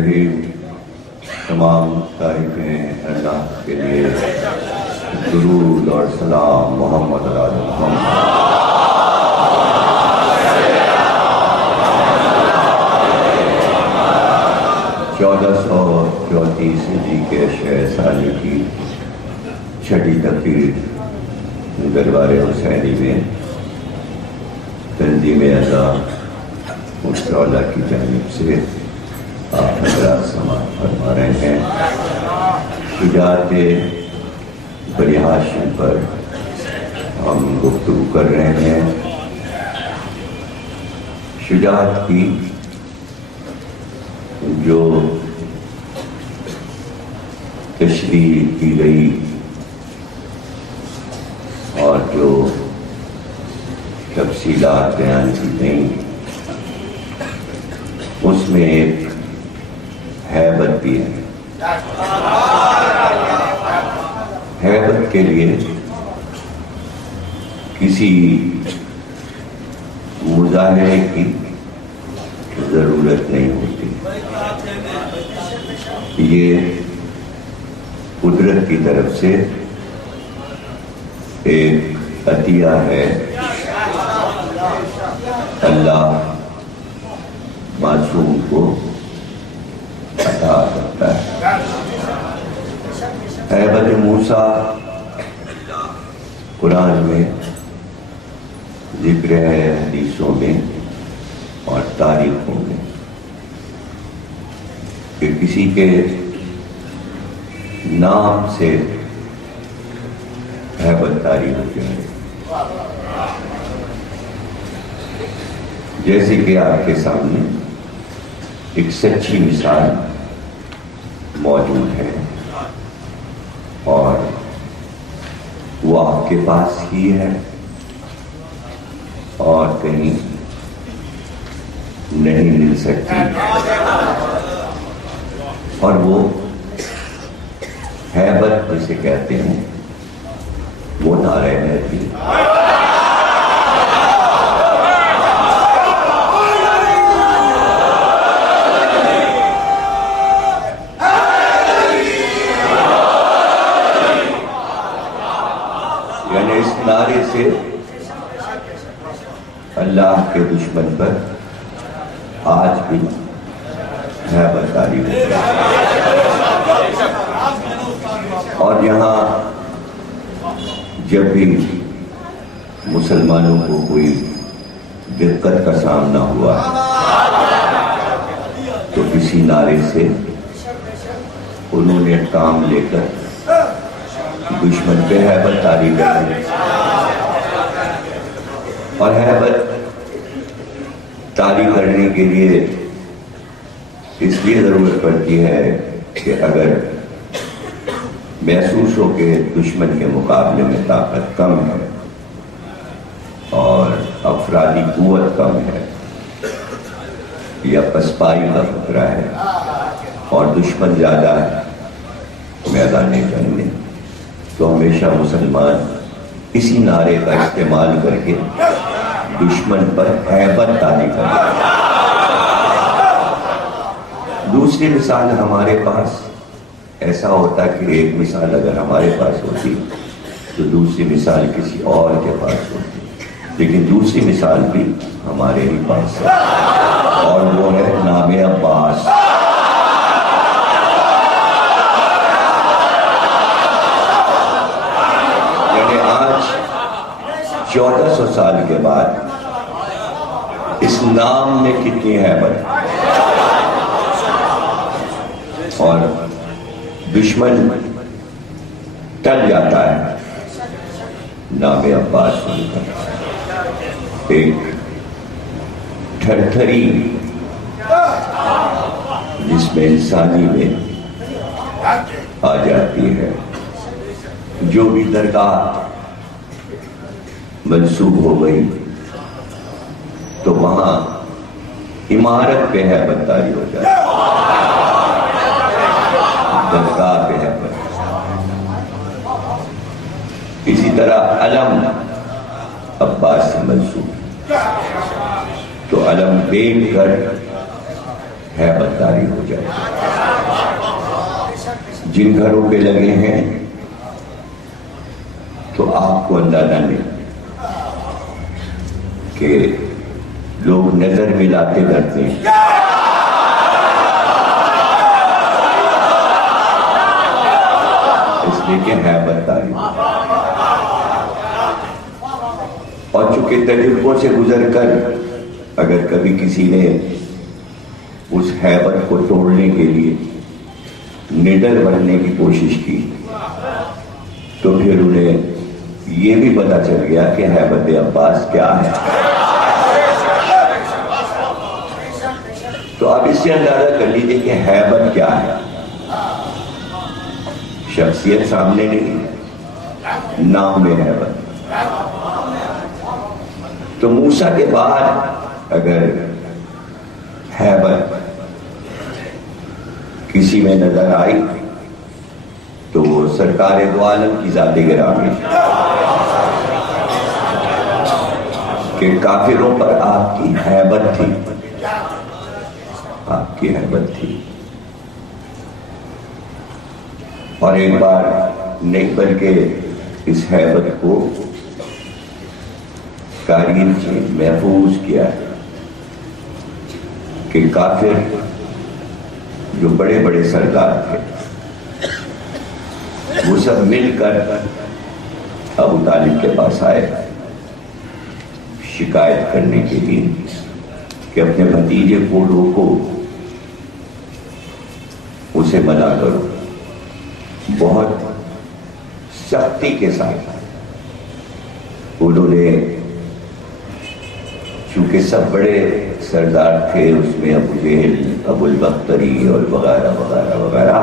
پہلے تمام تاریخیں اللہ کے لیے درود اور سلام محمد علی محمد۔ 1434 ہجری کے شہ سالی کی چھٹی تقریب دربار حسینی میں تنظیم اعضاء مشتعلہ کی جانب سے آپ حضرات سماعت فرما رہے ہیں۔ شجاعت بنی ہاشم پر ہم گفتگو کر رہے ہیں۔ شجاعت کی جو تشریح کی گئی اور جو تفصیلات بیان کی گئیں اس میں ایک ہیبت بھی ہے۔ ہیبت کے لیے کسی مظاہرے کی ضرورت نہیں ہوتی، یہ قدرت کی طرف سے ایک عطیہ ہے۔ اللہ معصوم کو عطا کرتا ہے۔ ہیبت موسیٰ قرآن میں ذکر ہے، حدیثوں میں اور تاریخوں میں، کہ کسی کے نام سے ہیبت طاری ہو جائے۔ جیسے کہ آپ کے سامنے ایک سچی مثال موجود ہے اور وہ آپ کے پاس ہی ہے اور کہیں نہیں مل سکتی، اور وہ ہیبت جسے کہتے ہیں وہ نعرہ حیدری۔ یعنی اس نعرے سے اللہ کے دشمن پر آج بھی ہیبت طاری ہوتی ہے۔ اور یہاں جب بھی مسلمانوں کو کوئی دقت کا سامنا ہوا تو اسی نعرے سے انہوں نے کام لے کر دشمن پہ ہیبت طاری کر دی۔ اور ہیبت طاری کرنے کے لیے اس لیے ضرورت پڑتی ہے کہ اگر محسوس ہو کہ دشمن کے مقابلے میں طاقت کم ہے اور افرادی قوت کم ہے یا پسپائی کا خطرہ ہے اور دشمن زیادہ ہے میدان جنگ میں، تو ہمیشہ مسلمان اسی نعرے کا استعمال کر کے دشمن پر ہیبت طاری کرتا ہے۔ دوسری مثال ہمارے پاس ایسا ہوتا کہ ایک مثال اگر ہمارے پاس ہوتی تو دوسری مثال کسی اور کے پاس ہوتی، لیکن دوسری مثال بھی ہمارے ہی پاس ہے اور وہ ہے نام عباس۔ یعنی آج 1400 سال کے بعد اس نام میں کتنی ہیبت، اور دشمن ٹل جاتا ہے نام عباس سن کر۔ ایک تھرتھری جس میں انسانی میں آ جاتی ہے، جو بھی درگاہ منسوب ہو گئی تو وہاں عمارت پہ ہیبت طاری ہو جاتی ہے، درگاہ پہ ہیبت۔ اسی طرح علم عباس سے منسوب، تو علم دیکھ کر ہیبت برداری ہو جائے. جن گھروں پہ لگے ہیں تو آپ کو اندازہ نہیں کہ لوگ نظر ملاتے ڈرتے ہیں. اس لیے کہ ہے برداری. اور چونکہ تجربوں سے گزر کر اگر کبھی کسی نے اس ہیبت کو توڑنے کے لیے نڈر بننے کی کوشش کی تو پھر انہیں یہ بھی پتا چل گیا کہ ہیبت عباس کیا ہے. تو آپ اس سے اندازہ کر لیجئے کہ ہیبت کیا ہے. شخصیت سامنے نہیں، نام میں ہیبت. تو موسیٰ کے بعد اگر ہیبت کسی میں نظر آئی تو وہ سرکار دو عالم کی ذات گرامی کہ کافروں پر آپ کی ہیبت تھی، آپ کی ہیبت تھی. اور ایک بار نہیں بلکہ اس ہیبت کو تاریخ سے محفوظ کیا ہے کہ کافر جو بڑے بڑے سردار تھے وہ سب مل کر ابو طالب کے پاس آئے شکایت کرنے کے لیے کہ اپنے بھتیجے کو روکو، اسے منع کرو. بہت سختی کے ساتھ انہوں نے، چونکہ سب بڑے سردار تھے، اس میں ابو جہل، ابو البختری اور وغیرہ وغیرہ وغیرہ،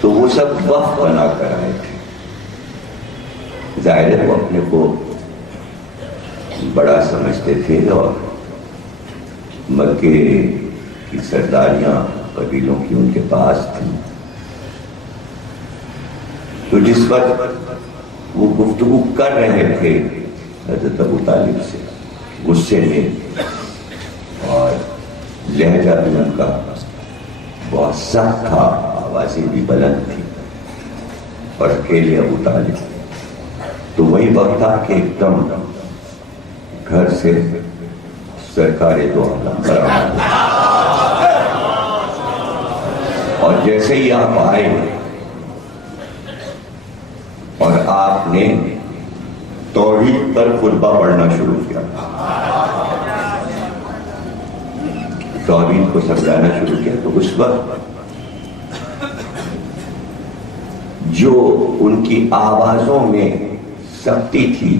تو وہ سب وقت بنا کر آئے تھے. ظاہر ہے وہ اپنے کو بڑا سمجھتے تھے اور مکے کی سرداریاں قبیلوں کی ان کے پاس تھیں. تو جس وقت وہ گفتگو کر رہے تھے حضرت ابو طالب سے غصے میں، اور لہجہ بھی ان کا بہت سخت تھا، آوازیں بھی بلند تھی، اور اکیلے ابو طالب، تو وہی وقت تھا کہ ایک دم گھر سے سرکار دو عالم برآمد ہوئی. اور جیسے ہی آپ آئے اور آپ نے توحید پر خطبہ پڑھنا شروع کیا، توحید کو سمجھانا شروع کیا، تو اس وقت جو ان کی آوازوں میں سختی تھی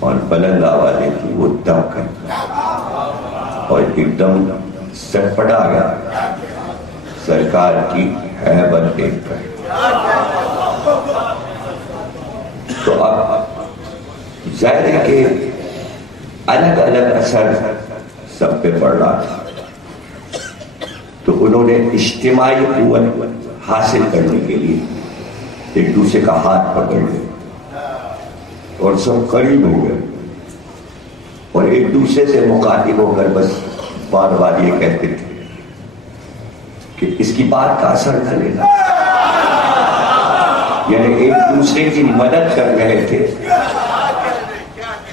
اور بلند آوازیں تھی وہ دب گئی اور ایک دم سٹپٹا گیا سرکار کی ہیبت دیکھ کر. تو اب ظاہر ہے کہ الگ الگ اثر سب پہ پڑ رہا تھا. تو انہوں نے اجتماعی قوت حاصل کرنے کے لیے ایک دوسرے کا ہاتھ پکڑ لیا اور سب قریب ہو گئے اور ایک دوسرے سے مخاطب ہو کر بس بار بار یہ کہتے تھے کہ اس کی بات کا اثر نہ لینا. یعنی ایک دوسرے کی مدد کر رہے تھے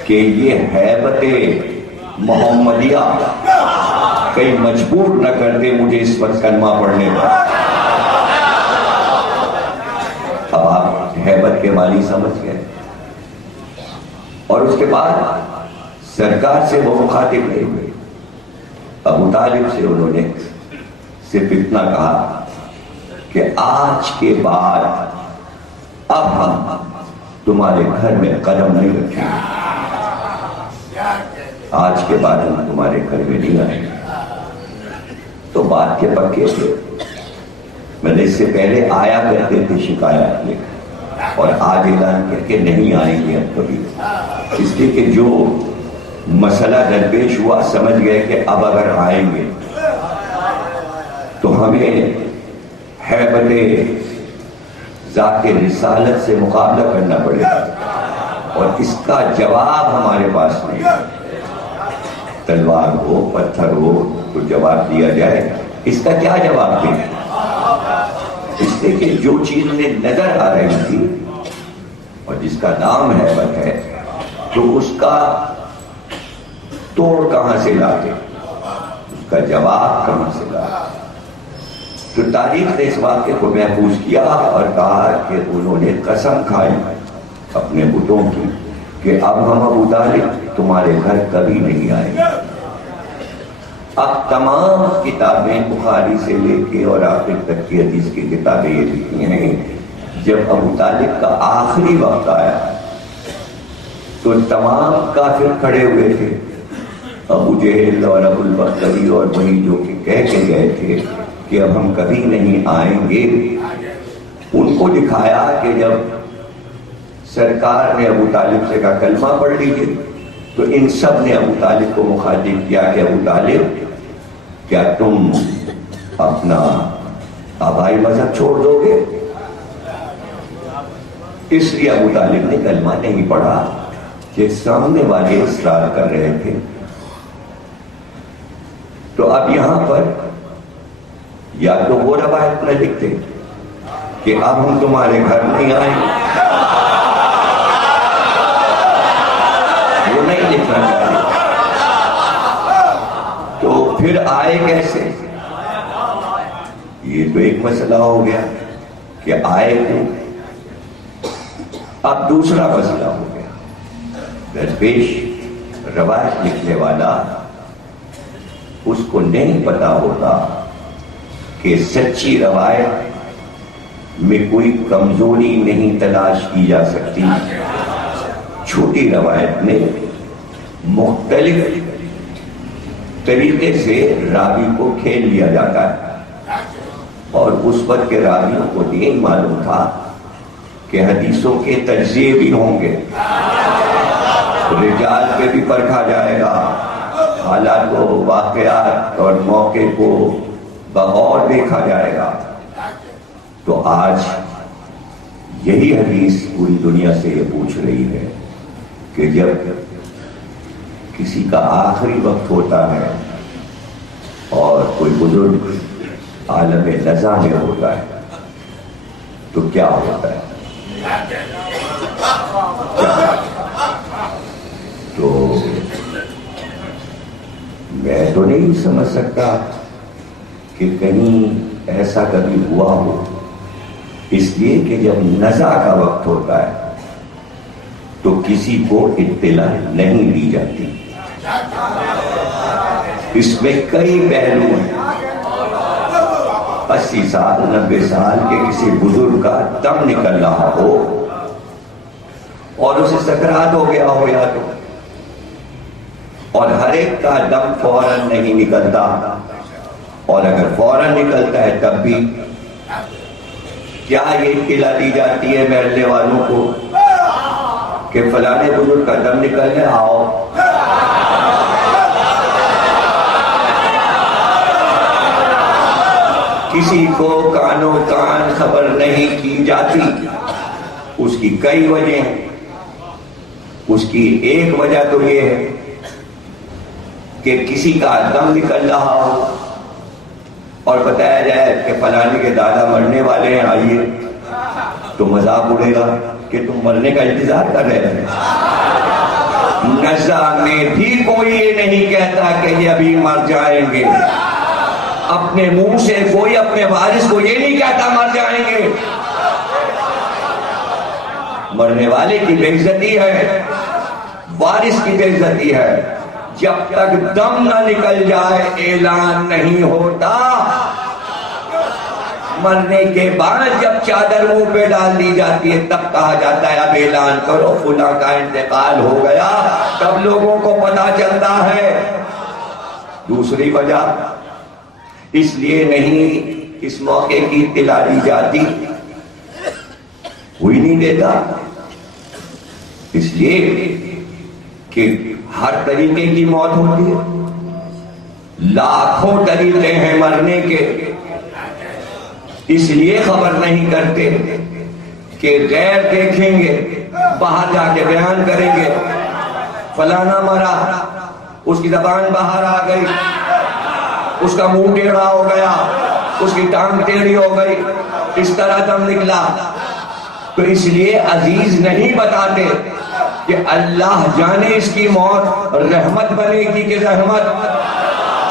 کہ یہ ہیبت محمدیہ کہیں مجبور نہ کر دے مجھے اس وقت کلمہ پڑھنے پر. اب آپ ہیبت کے معنی سمجھ گئے. اور اس کے بعد سرکار سے وہ مخاطب نہیں ہوئے، ابو طالب سے انہوں نے صرف اتنا کہا کہ آج کے بعد اب ہم تمہارے گھر میں قدم نہیں رکھیں گے، آج کے بعد ہم تمہارے گھر میں نہیں آئیں گے. تو بات کے پکے تھے. میں نے اس سے پہلے آیا کرتے تھے شکایت لے کر، اور آج اعلان کر کے نہیں آئیں گے اب کبھی، اس لیے کہ جو مسئلہ درپیش ہوا سمجھ گئے کہ اب اگر آئیں گے تو ہمیں ہیبت ذات رسالت سے مقابلہ کرنا پڑے گا اور اس کا جواب ہمارے پاس نہیں ہے. تلوار ہو پتھر ہو تو جواب دیا جائے، اس کا کیا جواب دیں؟ اس لیے کہ جو چیز انہیں نظر آ رہی تھی اور جس کا نام ہیبت ہے، تو اس کا توڑ کہاں سے لاتے، اس کا جواب کہاں سے لاتے؟ تو تاریخ نے اس واقعے کو محفوظ کیا اور کہا کہ انہوں نے قسم کھائی اپنے بتوں کی کہ اب ہم ابو طالب تمہارے گھر کبھی نہیں آئیں گے۔ اب تمام کتابیں بخاری سے لے کے اور آخر تک کی حدیث کی کتابیں یہ لکھی ہیں، جب ابو طالب کا آخری وقت آیا تو تمام کافر کھڑے ہوئے تھے، ابو جہل اور ابو البختری اور وہی جو کہ کہہ کے گئے تھے کہ اب ہم کبھی نہیں آئیں گے، ان کو دکھایا کہ جب سرکار نے ابو طالب سے کہا کلمہ پڑھ لیجیے، تو ان سب نے ابو طالب کو مخاطب کیا کہ ابو طالب کیا تم اپنا آبائی مذہب چھوڑ دو گے؟ اس لیے ابو طالب نے کلمہ نہیں پڑھا کہ سامنے والے اصرار کر رہے تھے۔ تو اب یہاں پر یا تو وہ روایت نہ لکھتے کہ اب ہم تمہارے گھر نہیں آئیں، وہ نہیں لکھنا چاہتے، تو پھر آئے کیسے؟ یہ تو ایک مسئلہ ہو گیا کہ آئے کیوں۔ اب دوسرا مسئلہ ہو گیا، درپیش روایت لکھنے والا اس کو نہیں پتا ہوتا کہ سچی روایت میں کوئی کمزوری نہیں تلاش کی جا سکتی، چھوٹی روایت میں مختلف طریقے سے راوی کو کھیل لیا جاتا ہے، اور اس وقت کے راویوں کو نہیں معلوم تھا کہ حدیثوں کے تجزیے بھی ہوں گے، رجال پہ بھی پرکھا جائے گا، حالات و واقعات اور موقع کو بغور دیکھا جائے گا۔ تو آج یہی حدیث پوری دنیا سے یہ پوچھ رہی ہے کہ جب کسی کا آخری وقت ہوتا ہے اور کوئی بزرگ عالم نزا میں ہوتا ہے تو کیا ہوتا ہے؟ تو میں تو نہیں سمجھ سکتا کہ کہیں ایسا کبھی ہوا ہو، اس لیے کہ جب نزا کا وقت ہوتا ہے تو کسی کو اطلاع نہیں دی جاتی۔ اس میں کئی پہلو ہیں، 80 سال 90 سال کے کسی بزرگ کا دم نکل رہا ہو اور اسے سکرات ہو گیا ہو یا تو، اور ہر ایک کا دم فوراً نہیں نکلتا، اور اگر فوراً نکلتا ہے تب بھی کیا یہ اطلاع دی جاتی ہے محلے والوں کو کہ فلانے بزرگ کا دم نکلنے آؤ؟ کسی کو کانوں کان خبر نہیں کی جاتی۔ اس کی کئی وجہ ہیں، اس کی ایک وجہ تو یہ ہے کہ کسی کا دم نکل رہا ہو اور بتایا جائے کہ فلانے کے دادا مرنے والے ہیں، آئیے، تو مذاق اڑے گا کہ تم مرنے کا انتظار کر رہے ہیں۔ نزا میں بھی کوئی یہ نہیں کہتا کہ یہ ابھی مر جائیں گے، اپنے منہ سے کوئی اپنے وارث کو یہ نہیں کہتا مر جائیں گے۔ مرنے والے کی بے عزتی ہے، وارث کی بے عزتی ہے۔ جب تک دم نہ نکل جائے اعلان نہیں ہوتا۔ مرنے کے بعد جب چادر منہ پہ ڈال دی جاتی ہے تب کہا جاتا ہے اب اعلان کرو فلاں کا انتقال ہو گیا، تب لوگوں کو پتہ چلتا ہے۔ دوسری وجہ اس لیے نہیں اس موقع کی اطلاع دی جاتی، کوئی نہیں دیتا، اس لیے کہ ہر طریقے کی موت ہوتی ہے، لاکھوں طریقے ہیں مرنے کے، اس لیے خبر نہیں کرتے کہ غیر دیکھیں گے، باہر جا کے بیان کریں گے فلانا مرا، اس کی زبان باہر آ گئی، اس کا منہ ٹیڑھا ہو گیا، اس کی ٹانگ ٹیڑھی ہو گئی، اس طرح دم نکلا۔ تو اس لیے عزیز نہیں بتاتے کہ اللہ جانے اس کی موت رحمت بنے گی کہ رحمت۔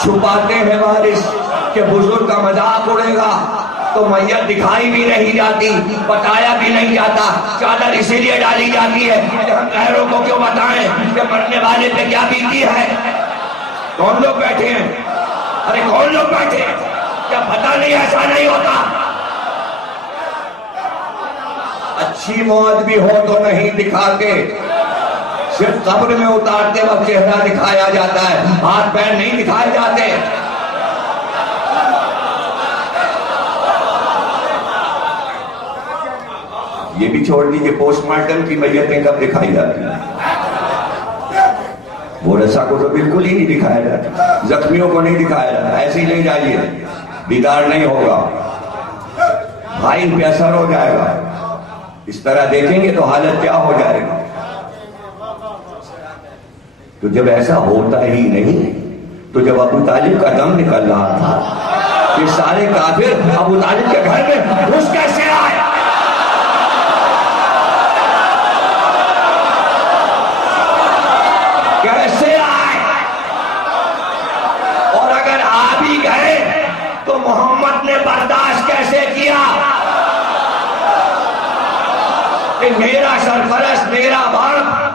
چھپاتے ہیں وارث کہ بزرگ کا مذاق اڑے گا تو میت دکھائی بھی نہیں جاتی، بتایا بھی نہیں جاتا، چادر اسی لیے ڈالی جاتی ہے کہ ہم غیروں کو کیوں بتائیں کہ مرنے والے پہ کیا بیتی ہے۔ کون لوگ بیٹھے ہیں؟ ارے کون لوگ بیٹھے ہیں؟ کیا پتہ نہیں ایسا نہیں ہوتا؟ اچھی موت بھی ہو تو نہیں دکھاتے، صرف قبر میں اتارتے وقت چہرہ دکھایا جاتا ہے، ہاتھ پیر نہیں دکھائے جاتے۔ یہ بھی چھوڑ دیجیے پوسٹ مارٹم کی میتیں کب دکھائی جاتی ہیں؟ وہ رسا کو تو بالکل ہی نہیں دکھایا جاتا، زخمیوں کو نہیں دکھایا جاتا، ایسے ہی لے جائیے، دیدار نہیں ہوگا، بھائی پہ اثر ہو جائے گا۔ اس طرح دیکھیں گے تو حالت کیا ہو جائے گی۔ تو جب ایسا ہوتا ہی نہیں تو جب ابو طالب کا دم نکل رہا تھا کہ سارے کافر ابو طالب کے گھر میں گھس کیسے آئے؟ کیسے آئے؟ اور اگر آ بھی گئے تو محمد نے برداشت کیسے کیا کہ میرا سرپرست، میرا باپ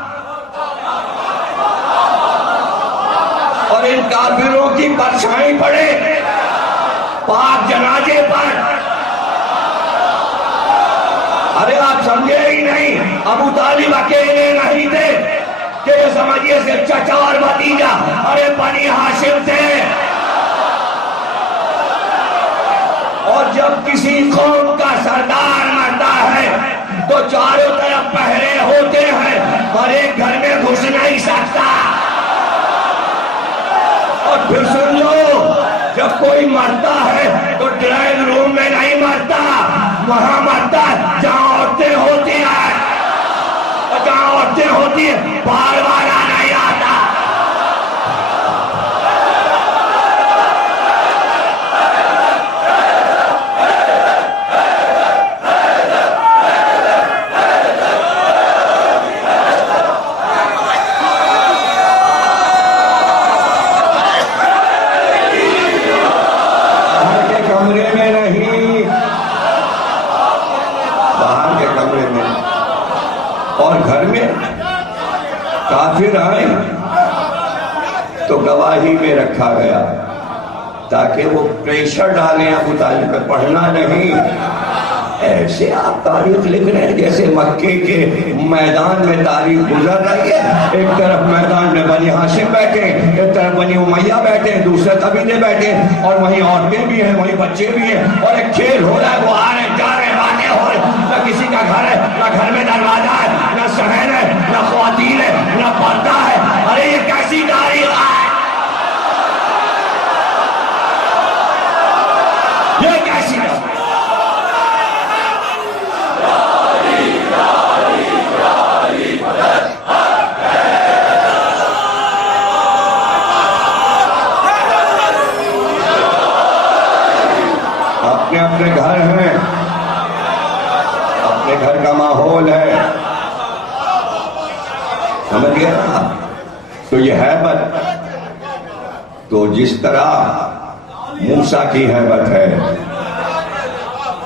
اور ان کافروں کی پرچھائی پڑے پاک جنازے پر۔ ارے آپ سمجھے ہی نہیں، ابو طالب اکیلے نہیں تھے کہ یہ سمجھیے صرف چچا اور بھتیجا، ارے بنی ہاشم تھے۔ اور جب کسی قوم کا سردار مرتا ہے تو چاروں طرف پہرے ہوتے ہیں اور ایک گھر میں گھس نہیں سکتا۔ اور پھر سن لو، جب کوئی مرتا ہے تو ڈرائنگ روم میں نہیں مرتا، وہاں مرتا جہاں عورتیں ہوتی ہیں، اور جہاں عورتیں ہوتی ہیں بار والا نہیں آتا۔ کافر آئے تو گواہی میں رکھا گیا تاکہ وہ پریشر ڈالیں ابو طالب پہ، پڑھنا نہیں۔ ایسے آپ تاریخ لکھ رہے ہیں جیسے مکے کے میدان میں تاریخ گزر رہی ہے، ایک طرف میدان میں بنی ہاشم بیٹھے، ایک طرف بنی امیہ بیٹھے، دوسرے قبیلے بیٹھے، اور وہیں عورتیں بھی ہیں، وہیں بچے بھی ہیں، اور ایک کھیل ہو رہا ہے، وہ آ رہے جا رہے باتیں ہو رہے، نہ کسی کا گھر ہے، نہ گھر میں دروازہ ہے، نہ صحن ہے، نہ خواتین ہے، نہ پردہ ہے۔ ارے یہ کیسی تاریخ ہے؟ یہ کیسی تاریخ؟ اپنے گھر ہیں، اپنے گھر کا ماحول ہے، سمجھ گیا نا؟ تو یہ حیبت تو جس طرح موسیٰ کی حیبت ہے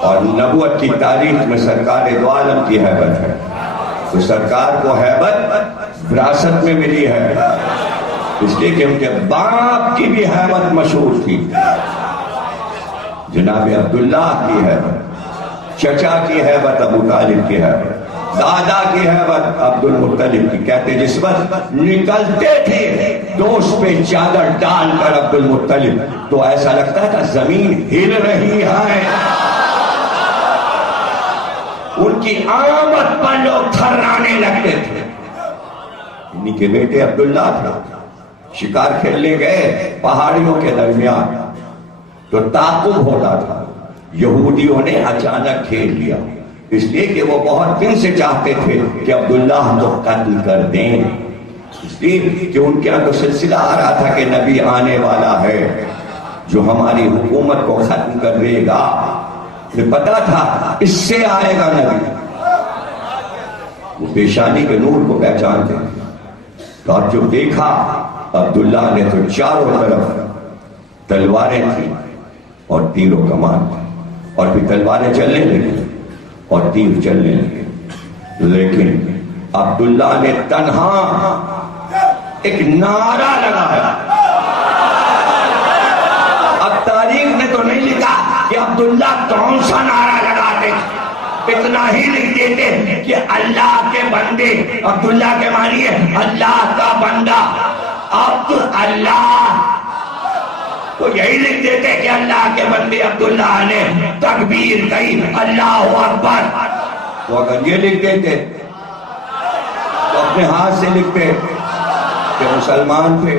اور نبوت کی تاریخ میں سرکار دو عالم کی حیبت ہے، تو سرکار کو حیبت وراثت میں ملی ہے، اس لیے کہ ان کے باپ کی بھی حیبت مشہور تھی، جناب عبداللہ کی حیبت، چچا کی حیبت ابو طالب کی حیبت، دادا کی حیبت عبد المطلب کی۔ کہتے جس وقت نکلتے تھے دوست پہ چادر ڈال کر عبد المطلب تو ایسا لگتا تھا زمین ہل رہی ہے، ان کی آمد پر لوگ تھرانے لگتے تھے۔ انہی کے بیٹے عبداللہ تھا، شکار کھیلنے گئے پہاڑیوں کے درمیان تو تعاقب ہوتا تھا، یہودیوں نے اچانک گھیر لیا، اس لیے کہ وہ بہت دن سے چاہتے تھے کہ عبداللہ کو قتل کر دیں، اس لیے کہ ان کے یہاں تو سلسلہ آ رہا تھا کہ نبی آنے والا ہے جو ہماری حکومت کو ختم کر دے گا. مجھے پتا تھا اس سے آئے گا نبی. وہ پیشانی کے نور کو پہچانتے ہیں. تو اب جو دیکھا عبداللہ نے تو چاروں طرف تلواریں تھیں اور تیر و کمان تھی اور پھر تلواریں چلنے لگی اور تیر چلنے لگے. لیکن عبداللہ نے تنہا ایک نعرہ لگایا. اب تاریخ نے تو نہیں لکھا کہ عبداللہ کون سا نعرہ لگاتے، اتنا ہی لکھ دیتے کہ اللہ کے بندے. عبداللہ کے معنی ہے اللہ کا بندہ، عبد اللہ. تو یہی لکھ دیتے کہ اللہ کے بندے عبداللہ نے تکبیر کہی اللہ اکبر. تو اگر یہ لکھ دیتے تو اپنے ہاتھ سے لکھتے کہ مسلمان تھے.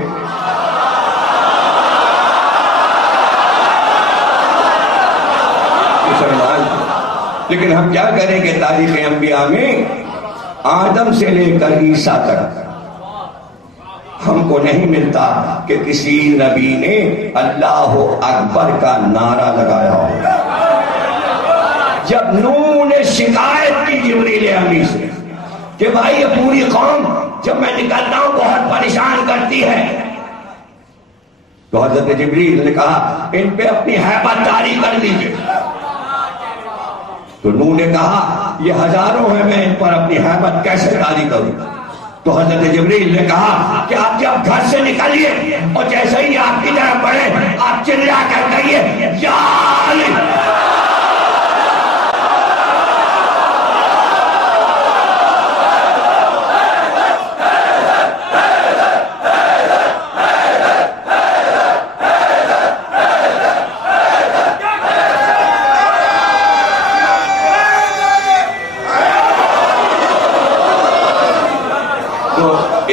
مسلمان تھے. لیکن ہم کیا کریں کہ تاریخ انبیاء میں آدم سے لے کر عیسیٰ تک ہم کو نہیں ملتا کہ کسی نبی نے اللہ اکبر کا نعرہ لگایا ہو. جب نوح نے شکایت کی جبریل امی سے کہ بھائی یہ پوری قوم جب میں نکلتا ہوں بہت پریشان کرتی ہے، تو حضرت جبریل نے کہا ان پہ اپنی ہیبت طاری کر لیجیے. تو نوح نے کہا یہ ہزاروں ہیں، میں ان پر اپنی ہیبت کیسے طاری کروں؟ تو حضرت جبریل نے کہا کہ آپ جب گھر سے نکلیے اور جیسے ہی آپ کی طرف بڑھے آپ چلا کر کہیے یا علی.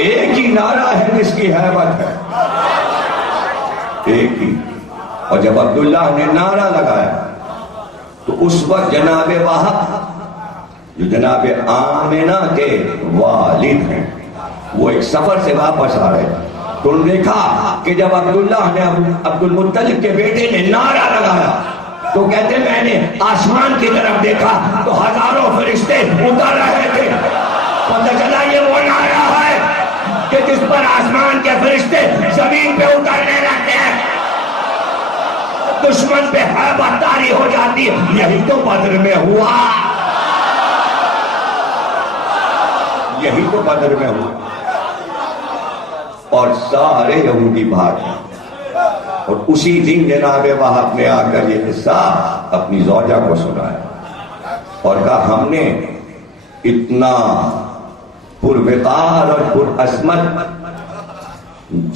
ایک ہی نعرہ ہے جس کی حیبت ہے، ایک ہی. اور جب عبداللہ نے نعرہ لگایا تو اس وقت جناب وہب جو جناب آمنہ کے والد ہیں وہ ایک سفر سے واپس آ رہے تھے. تو انہوں نے دیکھا کہ جب عبداللہ نے عبد المطلب کے بیٹے نے نعرہ لگایا تو کہتے میں نے آسمان کی طرف دیکھا تو ہزاروں فرشتے اتر رہے تھے. پتہ چلا یہ وہ نعرہ ہے کہ جس پر آسمان کے فرشتے زمین پہ اترنے لگتے ہیں، دشمن پہ ہیبت طاری ہو جاتی ہے. یہی تو بدر میں ہوا، یہی تو بدر میں ہوا. اور سارے یہودی بھاگ گئے. اور اسی دن جناب وہب نے آ کر یہ قصہ اپنی زوجہ کو سنایا اور کہا ہم نے اتنا پروقار اور پرعظمت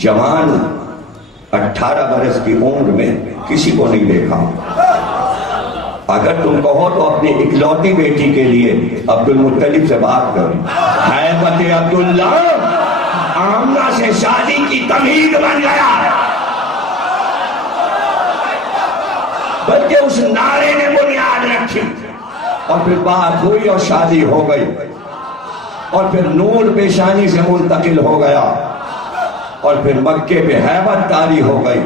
جوان 18 برس کی عمر میں کسی کو نہیں دیکھا. اگر تم کہو تو اپنی اکلوتی بیٹی کے لیے عبد المطلب سے بات کرو. حیبت عبداللہ آمنہ سے شادی کی تمہید بن گیا، بلکہ اس نعرے نے بنیاد رکھی اور پھر بات ہوئی اور شادی ہو گئی. اور پھر نور پیشانی سے منتقل ہو گیا اور پھر مکے پہ ہیبت طاری ہو گئی.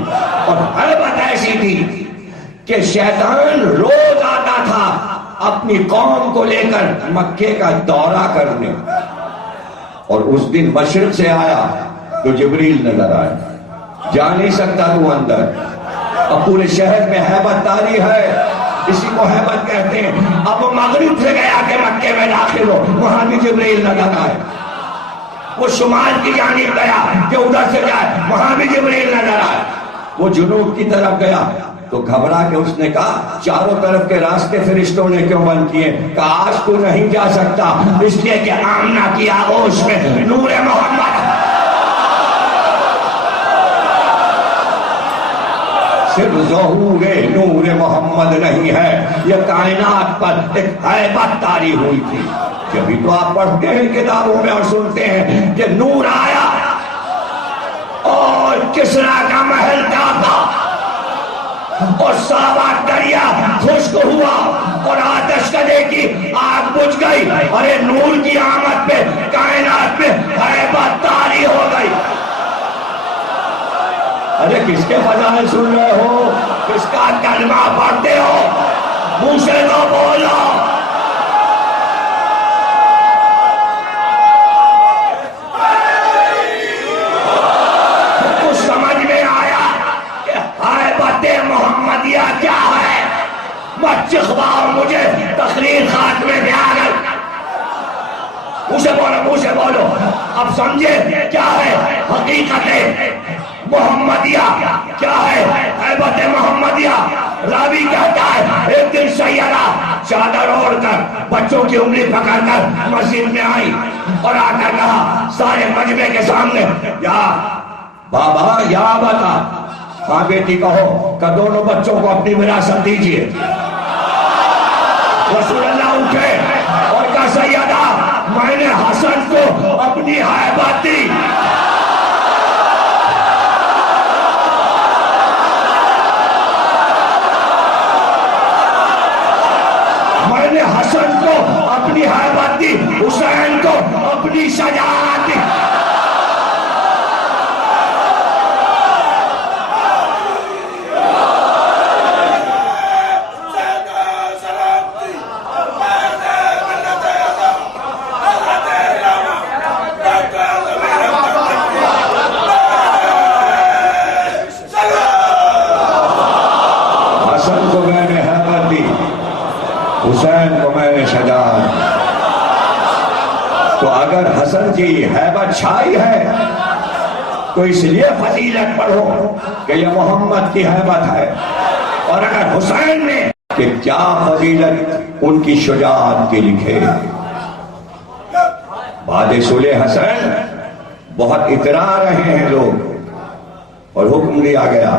اور ہیبت ایسی تھی کہ شیطان روز آتا تھا اپنی قوم کو لے کر مکے کا دورہ کرنے. اور اس دن مشرق سے آیا تو جبریل نظر آیا، جا نہیں سکتا تو اندر. اب پورے شہر میں ہیبت طاری ہے، اسی کو ہیبت کہتے ہیں. اب مغرب سے گیا کہ مکے میں داخل ہو، وہاں بھی جبریل نظر آئے. وہ شمال کی جانب گیا کہ ادھر سے جائے، وہاں بھی جبریل نظر آئے. وہ جنوب کی طرف گیا تو گھبرا کے اس نے کہا چاروں طرف کے راستے فرشتوں نے کیوں بند کیے؟ کہا آج تو نہیں جا سکتا اس لیے کہ آمنہ کی آغوش میں نور محمد. صرف ظہور نور محمد نہیں ہے، یہ کائنات پر ایک ہیبت طاری ہوئی تھی. جبھی تو آپ پڑھتے ہیں کتابوں میں اور سنتے ہیں کہ نور آیا اور کسرا کا محل تھا اور سابا دریا خشک ہوا اور آتش کدے کی آگ بجھ گئی. ارے نور کی آمد پہ کائنات میں ہیبت طاری ہو گئی. ارے کس کے فضائل سن رہے ہو؟ کس کا کلمہ پڑھتے ہو؟ منہ سے تو بولو۔ کچھ سمجھ میں آیا کہ ہیبت محمدیہ کیا ہے؟ مت چخواؤ مجھے تقریر خاتمے میں آ گئی۔ منہ سے بولو۔ اب سمجھے کیا ہے حقیقت محمدیہ، کیا ہے ہیبت محمدیہ؟ راوی کہتا ہے ایک دن سیدہ چادر اوڑھ کر بچوں کی انگلی پکڑ کر مسجد میں آئی اور آ کر کہا سارے مجمع کے سامنے، یا بابا یا بتا، ہاں بیٹی کہو کہ دونوں بچوں کو اپنی وراثت دیجیے۔ رسول اللہ اٹھے اور کہا سیدہ میں نے حسن کو اپنی ہیبت دی۔ میں نے حسن کو اپنی ہیبت دی، حسین کو اپنی شجاعت دی۔ حسن کو میں نے ہیبت دی، حسین کو میں نے شجاعت۔ تو اگر حسن کی ہیبت چھائی ہے تو اس لیے فضیلت پڑھو کہ یہ محمد کی ہیبت ہے، اور اگر حسین نے کہ کیا فضیلت ان کی شجاعت کی لکھے۔ بعد صلح حسن بہت اترا رہے ہیں لوگ، اور حکم دیا گیا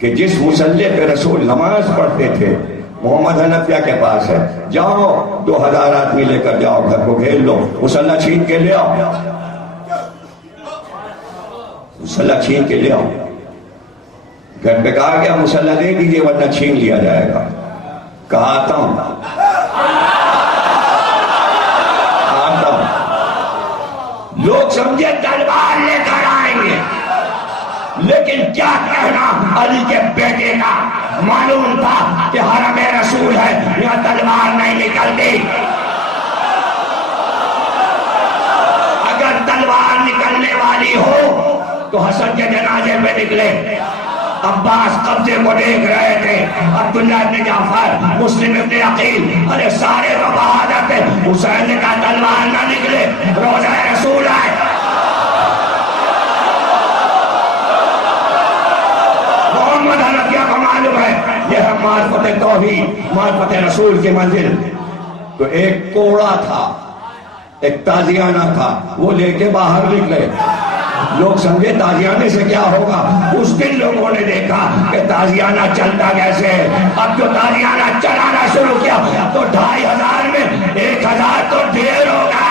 کہ جس مصلی پہ رسول نماز پڑھتے تھے محمد حنفیہ کے پاس ہے، جاؤ 2000 آدمی لے کر جاؤ، گھر کو گھیر لو، مصلی چھین کے لے آؤ، مصلی چھین کے لے آؤ۔ گھر پہ کہا گیا مصلی دے دیجئے ورنہ چھین لیا جائے گا۔ کہا آتا ہوں۔ لوگ سمجھے تلوار لے کر آئیں گے، لیکن کیا کہنا علی کے بیٹے کا؟ معلوم تھا کہ حرم رسول ہے، یہاں تلوار نہیں نکلتی۔ اگر تلوار نکلنے والی ہو تو حسن کے جنازے پہ نکلے۔ عباس قبضے کو دیکھ رہے تھے، عبداللہ ابن جعفر، مسلم ابن عقیل، ارے سارے بہادر تھے۔ حسین نے کہا تلوار نہ نکلے، روزہ رسول آئے۔ محمد حنفیہ کو معلوم ہے یہ ہے معرفت توحید، معرفت رسول کی منزل۔ تو ایک کوڑا تھا، ایک تازیانہ تھا، وہ لے کے باہر نکلے۔ لوگ سمجھے تازیانے سے کیا ہوگا؟ اس دن لوگوں نے دیکھا کہ تازیانہ چلتا کیسے ہے۔ اب جو تازیانہ چلانا شروع کیا تو 2500 میں 1000 تو ڈھیر ہو گئے۔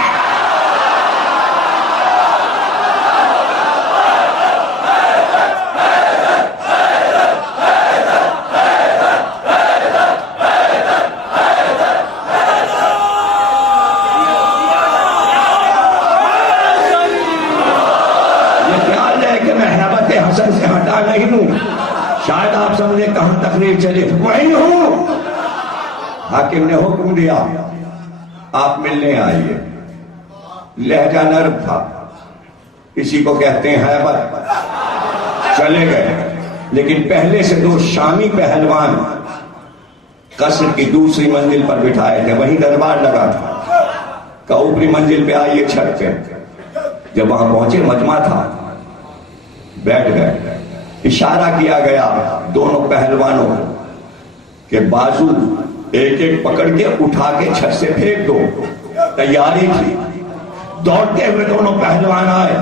حسن سے ہٹا نہیں ہوں، شاید آپ سمجھے کہاں تقریر چلے، وہی ہوں۔ حاکم نے حکم دیا آپ ملنے آئیے۔ لہجہ نرم تھا، اسی کو کہتے ہیں ہیبت۔ چلے گئے، لیکن پہلے سے 2 شامی پہلوان قصر کی دوسری منزل پر بٹھائے تھے، وہیں دربار لگا تھا۔ کہ اوپری منزل پہ آئیے چھت پہ۔ جب وہاں پہنچے مجمع تھا، بیٹھ گئے۔ اشارہ کیا گیا دونوں پہلوانوں کہ بازو ایک ایک پکڑ کے اٹھا کے چھت سے پھینک دو۔ تیاری تھی، دوڑتے ہوئے دونوں پہلوان آئے،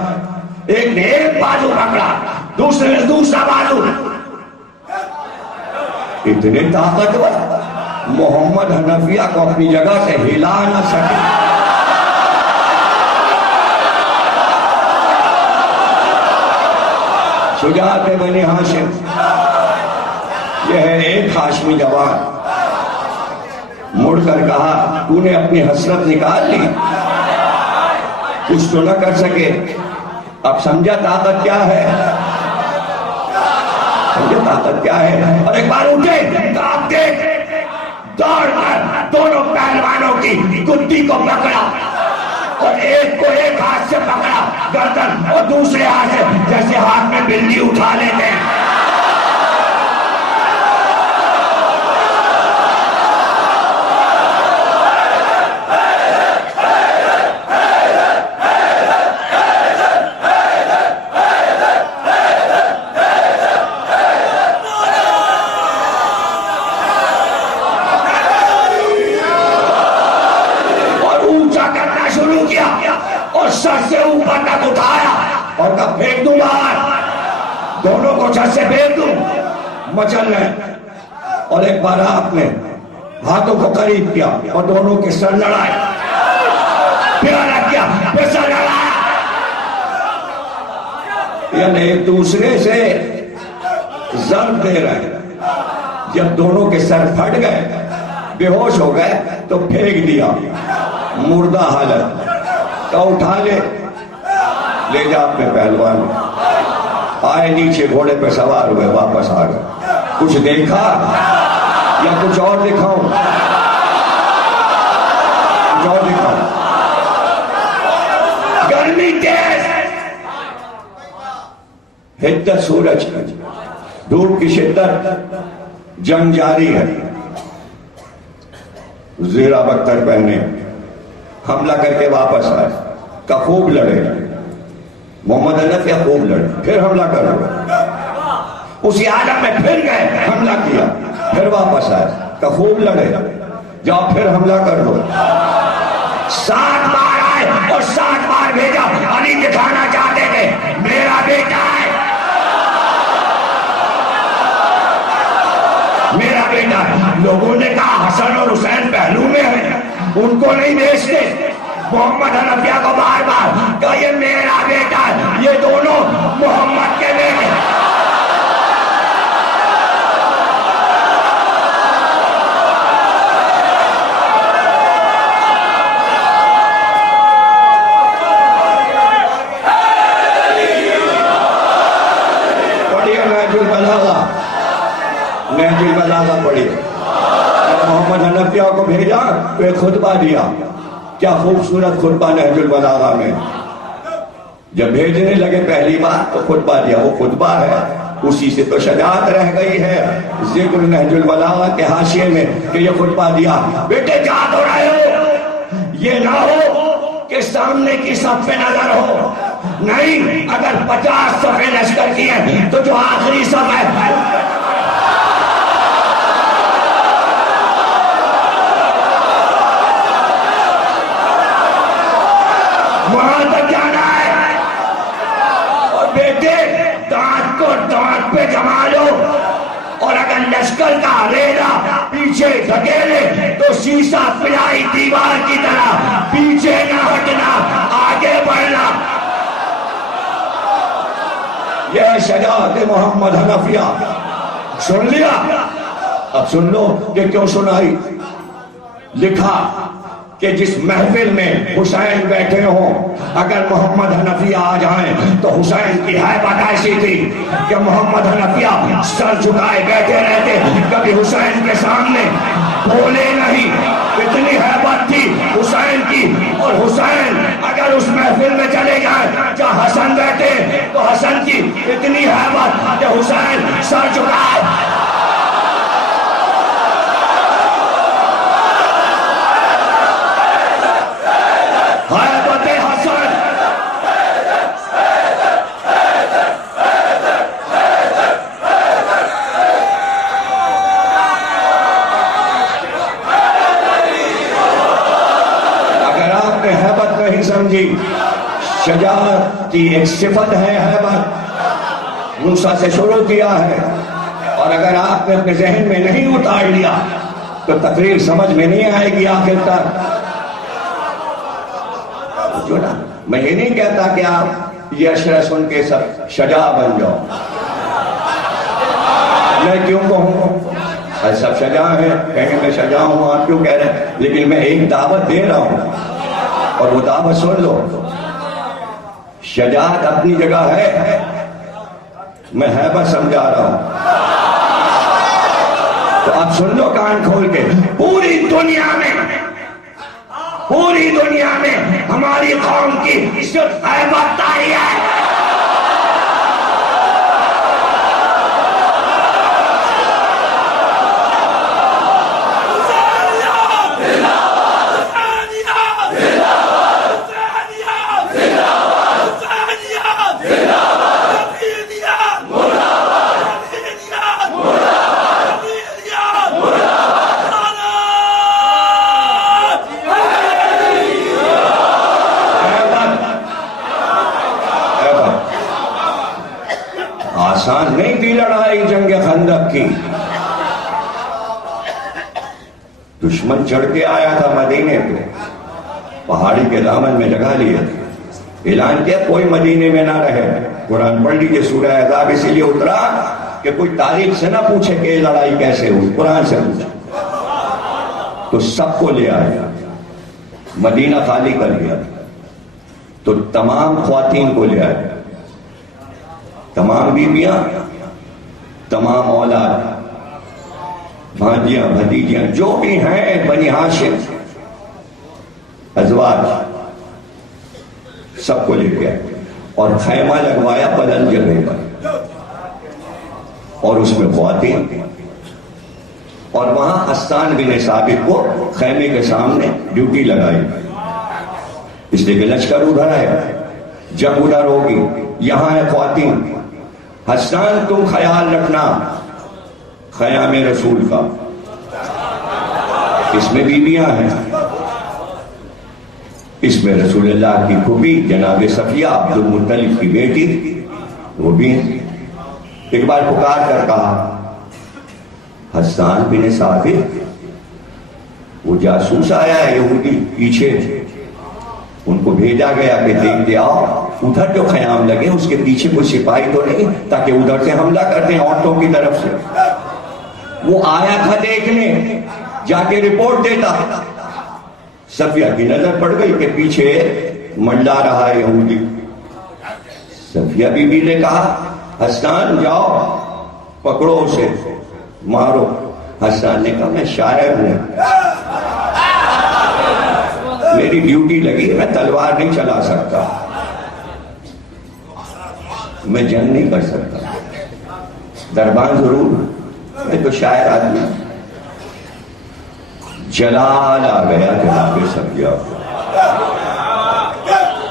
ایک نے ایک بازو پکڑا، دوسرے نے دوسرا بازو۔ اتنے طاقتور محمد حنفیہ کو اپنی جگہ سے ہلا نہ سکے۔ شجاعت بنی ہاشم، یہ ہے ایک ہاشمی جوان۔ مڑ کر کہا تو نے اپنی حسرت نکال لی، کچھ تو نہ کر سکے، اب سمجھا طاقت کیا ہے؟ طاقت کیا ہے. اور ایک بار اٹھے تو آپ دیکھ دوڑ کر دونوں پہلوانوں کی گدی کو پکڑا اور ایک کو ایک ہاتھ سے پکڑا گردن اور دوسرے ہاتھ سے جیسے ہاتھ میں بلی اٹھا لیتے ہیں. اور سر سے اوپر تک اٹھایا اور کب پھینک دوں باہر, دونوں کو چھت سے پھینک دوں, مچل رہے. اور ایک بار آپ نے ہاتھوں کو قریب کیا اور دونوں کے سر لڑائے, پھر الگ کیا, پھر سر لڑایا, یعنی ایک دوسرے سے ضرب دے رہے. جب دونوں کے سر پھٹ گئے, بے ہوش ہو گئے, تو پھینک دیا مردہ حالت. تو اٹھا لے جا اپنے پہلوان. آئے نیچے گھوڑے پہ سوار ہوئے, واپس آ گئے. کچھ دیکھا یا کچھ اور دکھاؤں؟ کچھ اور دکھاؤں؟ گرمی تیز, حدت سورج, دھوپ کی شدت, جنگ جاری ہے. زیرہ بختر پہنے حملہ کر کے واپس آئے, کا خوب لڑے. محمد حنفیہ خوب لڑے, پھر حملہ کر دو. اسی عالم میں پھر گئے, حملہ کیا, پھر واپس آئے, کا خوب لڑے. جاؤ پھر حملہ کر دو. 7 بار آئے اور 7 بار بھیجا. علی دکھانا چاہتے تھے میرا بیٹا ہے, میرا بیٹا ہے. لوگوں نے کہا حسن اور حسین پہلو میں ہیں, ان کو نہیں بیچتے. محمد حنفیہ کو بار بار کہا یہ میرا بیٹا ہے, یہ دونوں محمد کے بیٹے. پڑھیے نہج البلاغہ, نہج البلاغہ پڑھیے. محمد حنفیہ کو بھیجا تو ایک خطبہ دیا. کیا خوبصورت خطبہ نہج البلاغہ میں. جب بھیجنے لگے پہلی بار تو خطبہ دیا. وہ خطبہ ہے, اسی سے تو شجاعت رہ گئی ہے. ذکر نہج البلاغہ کے حاشیے میں کہ یہ خطبہ دیا. بیٹے جا تو رہے ہو, یہ نہ ہو کہ سامنے کی صف پہ نظر ہو. نہیں, اگر 50 صفیں لشکر کی ہیں تو جو آخری صف ہے وہاں تک جانا ہے. اور بیٹے دانت کو دانت پہ جما لو, اور اگر لشکر کا ریلا پیچھے دھکیلے تو شیشہ پلائی دیوار کی طرح پیچھے نہ ہٹنا, آگے بڑھنا. یہ شجاعت محمد حنفیہ. سن لیا؟ اب سن لو کہ کیوں سنائی. لکھا کہ جس محفل میں حسین بیٹھے ہوں, اگر محمد حنفیہ آ جائیں تو حسین کی ہیبت ایسی تھی کہ محمد حنفیہ سر جھکائے بیٹھے رہتے, کبھی حسین کے سامنے بولے نہیں. اتنی ہیبت تھی حسین کی. اور حسین اگر اس محفل میں چلے جائیں جہاں حسن بیٹھے تو حسن کی اتنی ہیبت کہ حسین سر جھکائے. سمجھی, شجاعت کی ایک صفت ہے ہیبت. موسیٰ سے شروع کیا ہے, اور اگر آپ نے اپنے ذہن میں نہیں اتار لیا تو تقریر سمجھ میں نہیں آئے گی آخر تک. جو نا, میں یہ نہیں کہتا کہ آپ یہ اشرح سن کے سب شجاع بن جاؤ. میں کیوں کہوں, سب شجاع ہیں, کہیں میں شجاع ہوں, آپ کیوں کہہ رہے ہیں. لیکن میں ایک دعوت دے رہا ہوں, اور وہ دعوت سن لو. شجاعت اپنی جگہ ہے, میں ہیبت سمجھا رہا ہوں. اب سن لو کان کھول کے، پوری دنیا میں ہماری قوم کی صرف ہیبت طاری ہے. آسان نہیں تھی لڑائی جنگ خندق کی. دشمن چڑھ کے آیا تھا مدینے پہ، پہاڑی کے دامن میں جگہ لیے تھے، اعلان کیا کوئی مدینے میں نہ رہے. قرآن پڑھ لیجیے، سورہ احزاب اسی لیے اترا کہ کوئی تاریخ سے نہ پوچھے کہ یہ لڑائی کیسے ہوئی، قرآن سے پوچھے. تو سب کو لے آیا، مدینہ خالی کر لیا، تو تمام خواتین کو لے آیا، تمام بیویاں، تمام اولاد، بھانجیاں بھتیجیاں جو بھی ہیں بنی ہاشم ازواج، سب کو لے گیا اور خیمہ لگوایا بلند جگہ پر، اور اس میں خواتین، اور وہاں حسان بن ثابت کو خیمے کے سامنے ڈیوٹی لگائی، اس لیے کہ لشکر ادھر ہے، جنگ ادھر ہوگی، یہاں ہے خواتین. حسان تم خیال رکھنا خیام رسول کا، اس میں بیویاں ہیں، اس میں رسول اللہ کی پھوپھی جناب صفیہ عبد المطلب کی بیٹی وہ بھی. ایک بار پکار کر کہا حسان بن ثابت، وہ جاسوس آیا ہے یہودی پیچھے، ان کو بھیجا گیا کہ دیکھتے آؤ ادھر جو خیام لگے اس کے پیچھے کوئی سپاہی تو نہیں، تاکہ ادھر سے حملہ کرتے ہیں عورتوں کی طرف سے. وہ آیا تھا دیکھنے، جا کے رپورٹ دیتا. صفیہ کی نظر پڑ گئی کہ پیچھے منڈا رہا ہے یہودی. صفیہ بی بی نے کہا حسان جاؤ پکڑو اسے مارو. حسان نے کہا میں شاعر ہوں، میری ڈیوٹی لگی، میں تلوار نہیں چلا سکتا، میں جنگ نہیں کر سکتا، دربان ضرور، میں تو شاعر آدمی. جلال آ گیا جناب صفیہ.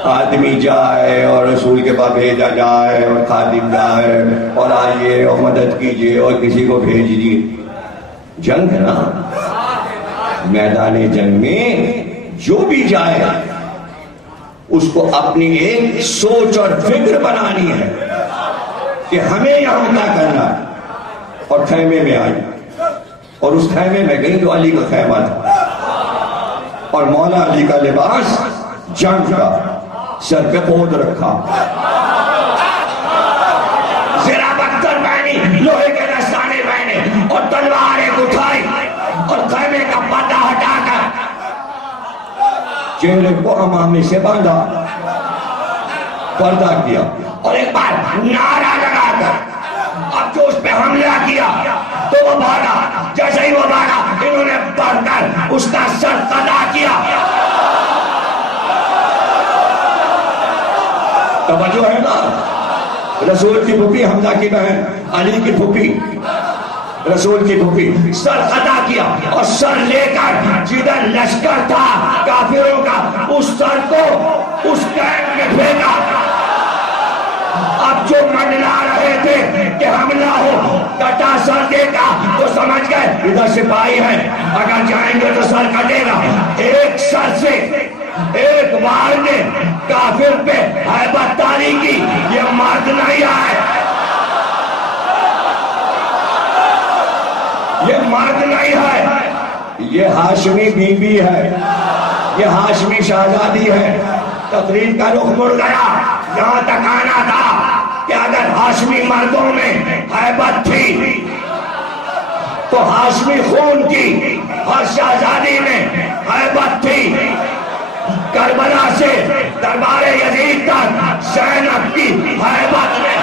آدمی جائے اور رسول کے پاس بھیجا جائے اور خادم جائے اور آئیے اور مدد کیجیے اور کسی کو بھیج دیے. جنگ ہے نا، میدان جنگ میں جو بھی جائے اس کو اپنی ایک سوچ اور فکر بنانی ہے کہ ہمیں یہاں کیا کرنا ہے. اور خیمے میں آئی، اور اس خیمے میں گئی جو علی کا خیمہ تھا، اور مولا علی کا لباس جنگ کا، سر پہ پود رکھا، زرہ بختر پہنی، لوہے کے دستانے پہنے، اور تلواریں اٹھائی، اور خیمے کا پردہ ہٹا کر چہرے کو امامے سے باندھا، پردہ کیا، اور ایک بار نعرہ لگا کر اب جو اس پہ حملہ کیا تو وہ بھاگا. جیسے ہی وہ بھاگا انہوں نے بڑھ کر اس کا سر قطع کیا. توجہ ہے نا، رسول کی پھوپھی حمزہ کی بہن، علی کی پھوپھی، رسول کی پھوپھی، سر قطع کیا اور سر لے کر جدھر لشکر تھا کافروں کا اس سر کو اس کیمپ میں پھینکا. اب جو منڈلا رہے تھے کہ حملہ ہو، کٹا سر دیکھا تو سمجھ گئے ادھر سپاہی ہیں، اگر جائیں گے تو سر کٹے گا. ایک سر سے ایک بار نے کافر پہ ہیبت طاری کی. یہ مرد نہیں ہے، یہ مرد نہیں ہے، یہ ہاشمی بی بی ہے، یہ ہاشمی شہزادی ہے. تقریر کا رخ مڑ گیا. یہاں تک آنا تھا کہ اگر ہاشمی مردوں میں ہیبت تھی تو ہاشمی خون کی ہر شہزادی میں ہیبت تھی. کربلا سے دربار یزید تک زینب کی ہیبت میں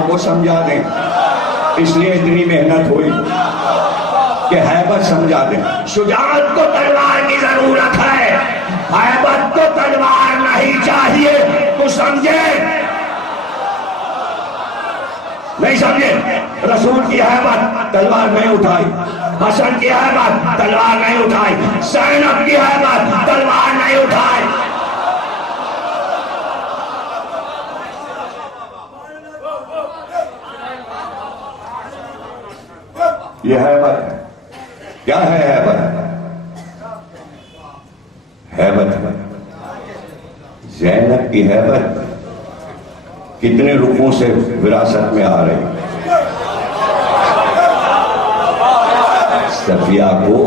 مسلمانوں کو سمجھا دیں، اس لیے اتنی محنت ہوئی کہ ہیبت سمجھا دیں۔ شجاعت کو تلوار کی ضرورت ہے، ہیبت کو تلوار نہیں چاہیے، تو سمجھے نہیں سمجھے؟ رسول کی ہیبت تلوار نہیں اٹھائی، حسن کی ہیبت تلوار نہیں اٹھائی، زینب کی ہیبت تلوار نہیں اٹھائی۔ یہ ہیبت ہے۔ کیا ہے ہیبت؟ ہیبت زینب کی ہیبت کتنے رکوع سے وراثت میں آ رہی۔ صفیہ کو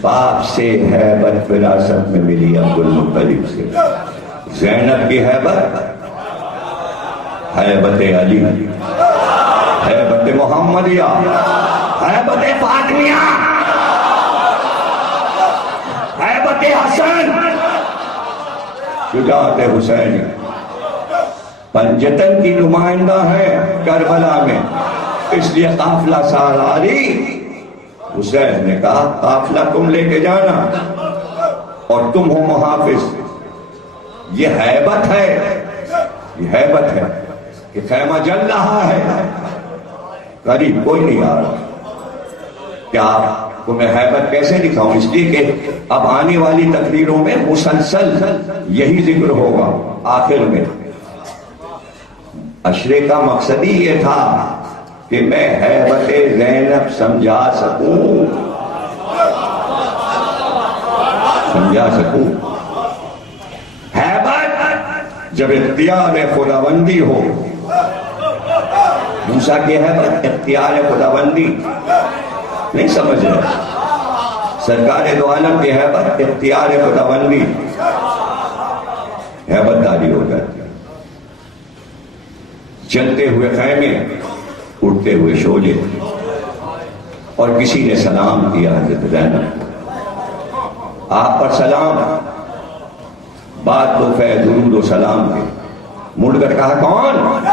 باپ سے ہیبت وراثت میں ملی عبد المطلب سے۔ زینب کی ہیبت ہیبت علی، ہیبت محمدیہ، ہیبت فاطمیہ، ہیبت حسن، شجاعت حسین پنجتن کی نمائندہ ہے کربلا میں، اس لیے قافلہ سالاری حسین نے کہا قافلہ تم لے کے جانا اور تم ہو محافظ۔ یہ ہیبت ہے، یہ ہیبت ہے کہ خیمہ جل رہا ہے، قریب کوئی نہیں آ رہا۔ کیا آپ کو میں ہیبت کیسے دکھاؤں؟ اس لیے کہ اب آنے والی تقریروں میں مسلسل یہی ذکر ہوگا۔ آخر میں عشرے کا مقصد ہی یہ تھا کہ میں ہیبت زینب سمجھا سکوں، سمجھا سکوں۔ ہیبت جب اختیار خداوندی ہو، موسیٰ کی ہیبت اختیار خداوندی نہیں سمجھ رہے، سرکار دو عالم کی ہیبت اختیار خداوندی، ہیبت داری ہو جاتی ہے۔ جلتے ہوئے خیمے، اٹھتے ہوئے شعلے، اور کسی نے سلام کیا حضرت زینب، آپ پر سلام، بات تو فیض درود و سلام کے، مڑ کر کہا کون؟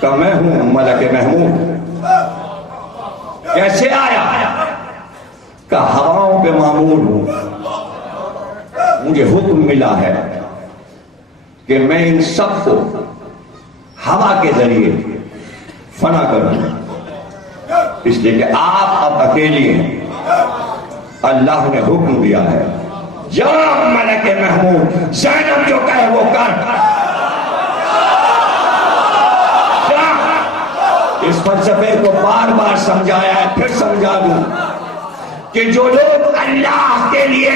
کہ میں ہوں ملک محمود۔ کیسے آیا؟ کہ ہواؤں پہ معمور ہوں، مجھے حکم ملا ہے کہ میں ان سب کو ہوا کے ذریعے فنا کروں، اس لیے کہ آپ اب اکیلی ہیں۔ اللہ نے حکم دیا ہے یا ملک محمود، زینب جو کہے وہ کر۔ اس فلسفے کو بار بار سمجھایا ہے، پھر سمجھا دوں کہ جو لوگ اللہ کے لیے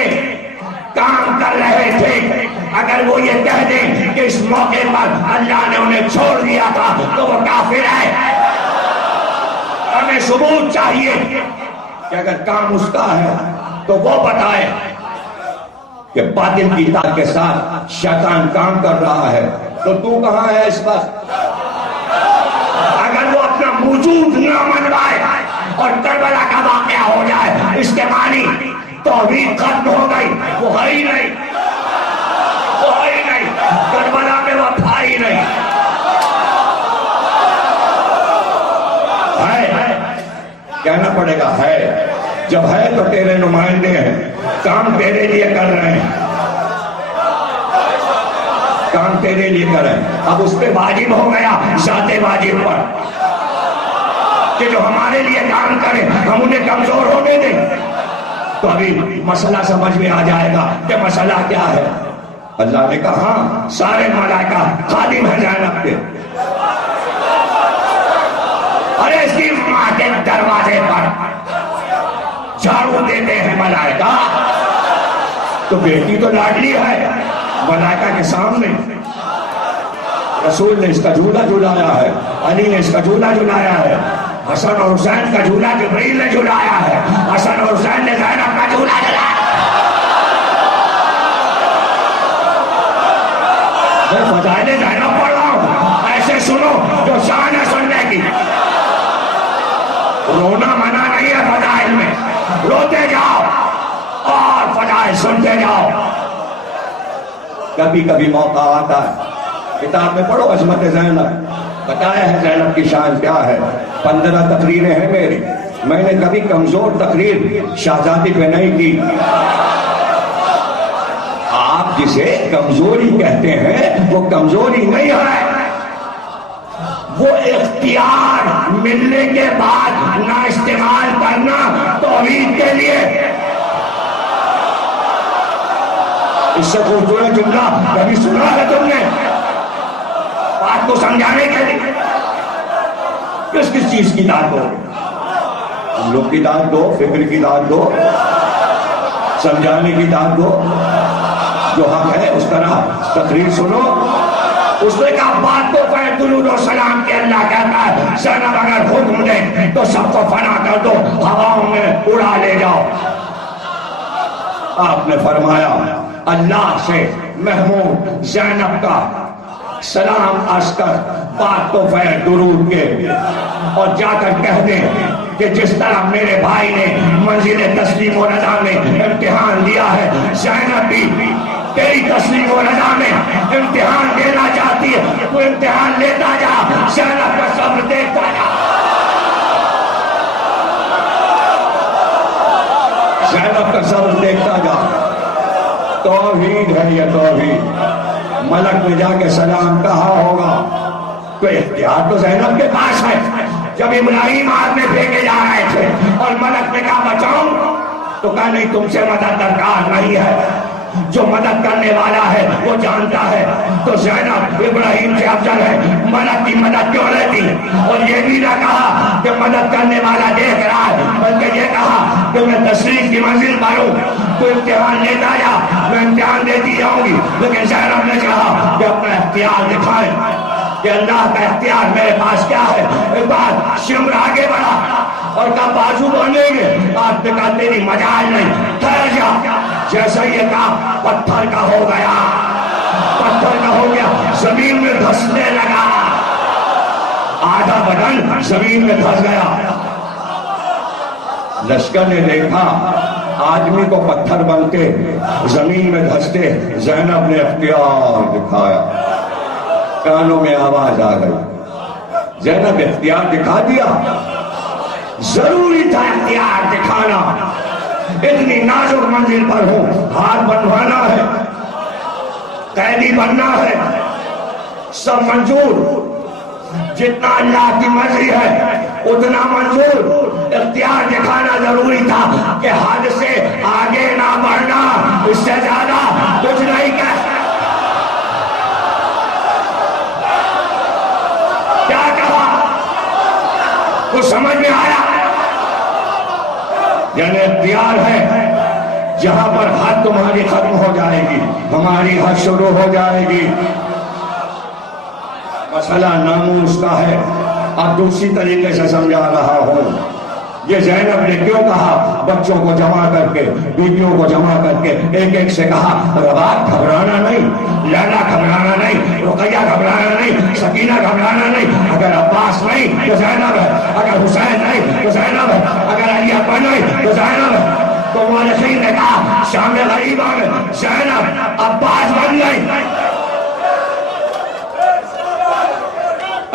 کام کر رہے تھے، اگر وہ یہ کہہ دیں کہ اس موقع پر اللہ نے انہیں چھوڑ دیا تھا تو وہ کافر ہے۔ ہمیں ثبوت چاہیے کہ اگر کام اس کا ہے تو وہ بتائے کہ باطل کی طاقت کے ساتھ شیطان کام کر رہا ہے، تو تو کہاں ہے اس وقت؟ اگر وہ اپنا وجود نہ منوائے اور کربلا کا واقعہ ہو جائے، اس کے معنی توحید ختم ہو گئی، وہ ہے ہی نہیں، وہ ہے ہی نہیں، کربلا میں وہ تھا ہی نہیں۔ ہے کہنا پڑے گا، ہے۔ جب ہے تو تیرے نمائندے ہیں، کام تیرے لیے کر رہے ہیں، کام تیرے لیے کر رہے ہیں۔ اب اس پہ واجب ہو گیا ذات واجب پر کہ جو ہمارے لیے کام کرے ہم انہیں کمزور ہونے دیں، تو ابھی مسئلہ سمجھ میں آ جائے گا کہ مسئلہ کیا ہے۔ اللہ نے کہا ہاں سارے ملائکہ خادم ہیں زینب کے، ارے اس کی ماں کے دروازے پر جھاڑو دیتے ہیں ملائکہ، تو بیٹی تو لاڈلی ہے، ملائکہ کے سامنے رسول نے اس کا جھولا جھلایا ہے، علی نے اس کا جھولا جھلایا ہے، حسن اور حسین کا جھولا جبریل نے جھلایا ہے، حسن اور حسین نے زینب کا جھولا جھلایا۔ میں فضائل زینب پڑھ رہا ہوں، ایسے سنو جو شان ہے سننے کی۔ رونا منع نہیں ہے فضائل میں، روتے جاؤ اور فضائل سنتے جاؤ۔ کبھی کبھی موقع آتا ہے، کتاب میں پڑھو عظمت زینب، بتایا ہے زینب کی شان کیا ہے. 15 تقریریں ہیں میری، میں نے کبھی کمزور تقریر شہزادی پہ نہیں کی. آپ جسے کمزوری کہتے ہیں وہ کمزوری نہیں ہے، وہ اختیار ملنے کے بعد نہ استعمال کرنا توحید کے لیے. اس سے خوبصورت جملہ کبھی سنا ہے تم نے؟ بات کو سمجھانے کے لیے کس چیز کی داد دو؟ ہم لوگ کی داد دو، فکر کی داد دو، سمجھانے کی داد دو. جو حق ہے اس طرح تقریر سنو. اس نے کہا بات کو پہ درود و سلام کے اللہ کہتا ہے زینب اگر حکم دے تو سب کو فنا کر دو، ہواؤں میں اڑا لے جاؤ. آپ نے فرمایا اللہ سے محمود زینب کا سلام عرض کر بات تو پہ درود کے، اور جا کر کہہ دیں کہ جس طرح میرے بھائی نے منزل تسلیم و رضا میں امتحان دیا ہے، زینب بھی تیری تسلیم و رضا میں امتحان دینا چاہتی ہے. تو امتحان لیتا جا، زینب کا صبر دیکھتا جا. زینب کا صبر دیکھتا جا. توحید ہے یہ توحید. ملک نے جا کے سلام کہا ہوگا تو اختیار تو زینب کے پاس ہے. جب ابراہیم آگ میں پھینکے جا رہے تھے اور ملک نے کہا بچاؤں، تو کہا نہیں تم سے مدد درکار نہیں ہے، جو مدد کرنے والا ہے وہ جانتا ہے. تو زینب ابراہیم سے افضل ہے، ملک کی مدد کیوں لیتی؟ اور یہ بھی نہ کہا کہ مدد کرنے والا دیکھ رہا ہے، بلکہ یہ کہا کہ میں تسلیم کی منزل پر ہوں، تو امتحان لیتا جا، میں امتحان دیتی جاؤں گی. لیکن زینب نے کہا کہ اپنا اختیار دکھائیں کہ اللہ کا اختیار میرے پاس کیا ہے. ایک بار شمر آگے بڑھا اور کہا بازو بنیں گے. آپ نے کہا تیری مجال نہیں، ٹھہر جا. جیسا یہ کہا پتھر کا ہو گیا، پتھر کا ہو گیا، زمین میں دھسنے لگا، آدھا بدن زمین میں دھس گیا. لشکر نے دیکھا آدمی کو پتھر بنتے زمین میں دھستے. زینب نے اختیار دکھایا، کانوں میں آواز آ گئی. زینب اختیار دکھا دیا. ضروری تھا اختیار دکھانا. اتنی نازک منزل پر ہوں، ہاتھ بنوانا ہے، قیدی بننا ہے، سب منظور. جتنا اللہ کی مرضی ہے اتنا منظور. اختیار دکھانا ضروری تھا کہ حد سے آگے نہ بڑھنا، اس سے زیادہ کچھ نہیں کہہ. کیا کہا؟ کچھ سمجھ میں آیا؟ یعنی اختیار ہے جہاں پر حد تمہاری ختم ہو جائے گی ہماری حد شروع ہو جائے گی. مسئلہ ناموس کا ہے. اب دوسری طریقے سے سمجھا رہا ہوں. یہ زینب نے کیوں کہا بچوں کو جمع کر کے، بیویوں کو جمع کر کے ایک ایک سے کہا رباب گھبرانا نہیں، لیلا گھبرانا نہیں، رقیہ گھبرانا نہیں، سکینہ گھبرانا نہیں. اگر عباس نہیں تو زینب ہے، اگر حسین نہیں تو زینب ہے، اگر علی اکبر نہیں تو زینب ہے. تو مورخین نے کہا شام غریبہ میں زینب عباس بن گئی،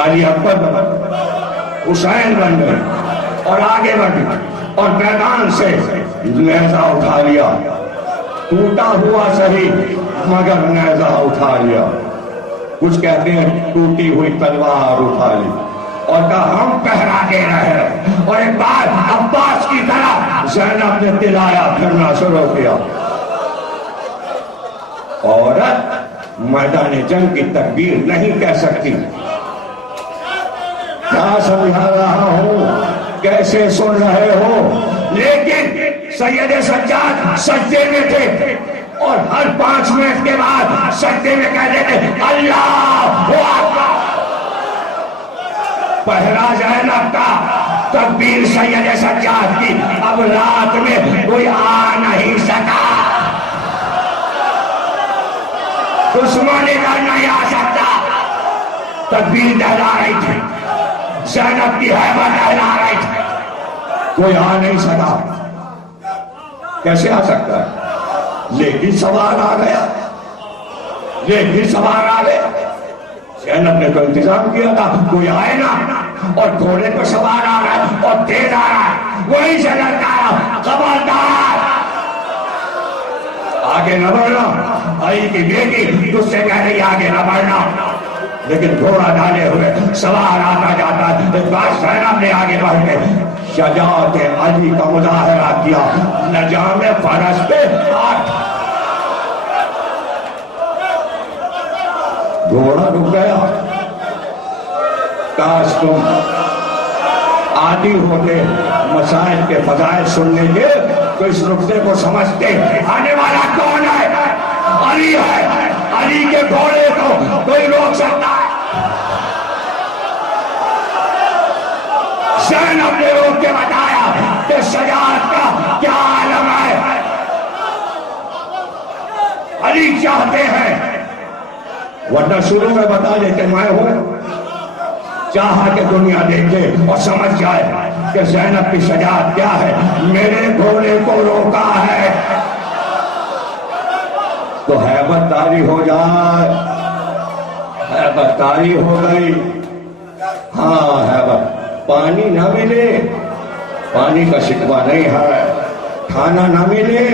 علی اکبر بن، حسین بن گئی اور آگے بڑھی اور میدان سے نیزہ اٹھا لیا. ٹوٹا ہوا صحیح مگر نیزہ اٹھا لیا. کچھ کہتے ہیں ٹوٹی ہوئی تلوار اٹھا لی اور کہا ہم پہرا دے رہے ہیں. اور ایک بار عباس کی طرح زینب نے تلایا پھرنا شروع کیا. عورت میدان جنگ کی تکبیر نہیں کہہ سکتی. کیا سمجھا رہا ہوں، کیسے سن رہے ہو؟ لیکن سید سجاد سجدے میں تھے اور ہر 5 منٹ کے بعد سجدے میں کہتے تھے اللہ اکبر. پہلا زینب کا تکبیر سید سجاد کی. اب رات میں کوئی آ نہیں سکا، دشمن ادھر نہیں آ سکتا. تکبیر دہلا رہی تھی، زینب کی ہیبت دہلا رہی تھی. کوئی آ نہیں سکا. کیسے آ سکتا ہے؟ لیکن سوار آ گیا، لیکن سوار آ گیا. زینب نے تو انتظام کیا تھا کوئی آئے نا، اور گھوڑے پہ سوار آ رہا ہے اور تیز آ رہا ہے، وہی سے لڑکا ہے، خبردار آگے نہ بڑھنا، آئی کی بیٹی تجھ سے کہہ رہی آگے نہ بڑھنا، لیکن گھوڑا ڈالے ہوئے سوار آتا جاتا ہے۔ اس بار زینب نے آگے بڑھ کے شجاعت علی کا مظاہرہ کیا، نجام فرس پہ ہاتھ، گھوڑا رک گیا۔ کاش تم عادی ہوتے مسائل کے فضائل سننے کے تو اس نقطے کو سمجھتے، آنے والا کون ہے؟ علی ہے، علی کے گھوڑے کو کوئی روک سکتا ہے؟ زینب نے روک کے بتایا کہ شجاعت کا کیا عالم ہے۔ علی چاہتے ہیں، ورنہ شروع میں بتا دیتے میں ہوں، چاہا کہ دنیا دیکھے اور سمجھ جائے کہ زینب کی شجاعت کیا ہے، میرے گھوڑے کو روکا ہے تو ہیبت تاری ہو جائے۔ ہیبت تاری ہو گئی، ہاں ہیبت، پانی نہ ملے، پانی کا شکوہ نہیں ہے، کھانا نہ ملے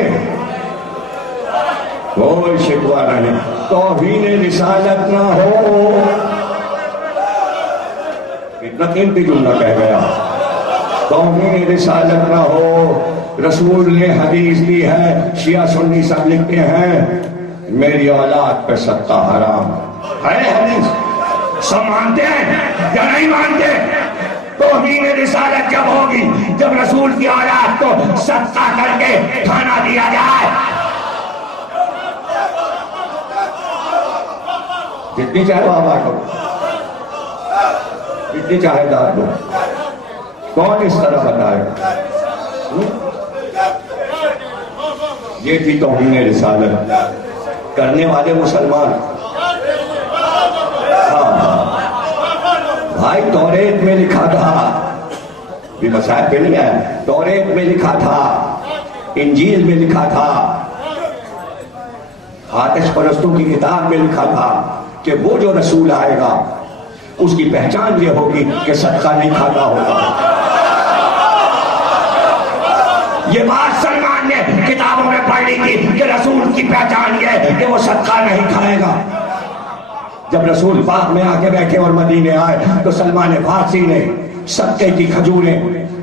کوئی شکوہ نہیں، توہین رسالت نہ ہو، اتنا قیمتی جملہ کہہ گیا، توہین رسالت نہ ہو۔ رسول نے حدیث دی ہے، شیعہ سنی سب لکھتے ہیں میری اولاد پہ صدقہ حرام ہے، حدیث سب مانتے ہیں یا نہیں مانتے؟ توہین رسالت جب ہوگی جب رسول کی اولاد کو صدقہ کر کے کھانا دیا جائے، جتنی چاہے بابا کرو، جتنی چاہے دار دو، کون اس طرح بتائے؟ یہ تھی توہین رسالت کرنے والے مسلمان۔ بھائی توریت میں لکھا تھا، بھی مسائل پہ نہیں ہے، توریت میں لکھا تھا، انجیل میں لکھا تھا، آتش پرستوں کی کتاب میں لکھا تھا کہ وہ جو رسول آئے گا اس کی پہچان یہ ہوگی کہ صدقہ نہیں کھاتا ہوگا۔ یہ بات سلمان نے کتابوں میں پڑھ لی تھی کہ رسول کی پہچان یہ ہے کہ وہ صدقہ نہیں کھائے گا۔ جب رسول پاک میں آ کے بیٹھے اور مدینے آئے تو سلمان فارسی نے صدقے کی کھجوریں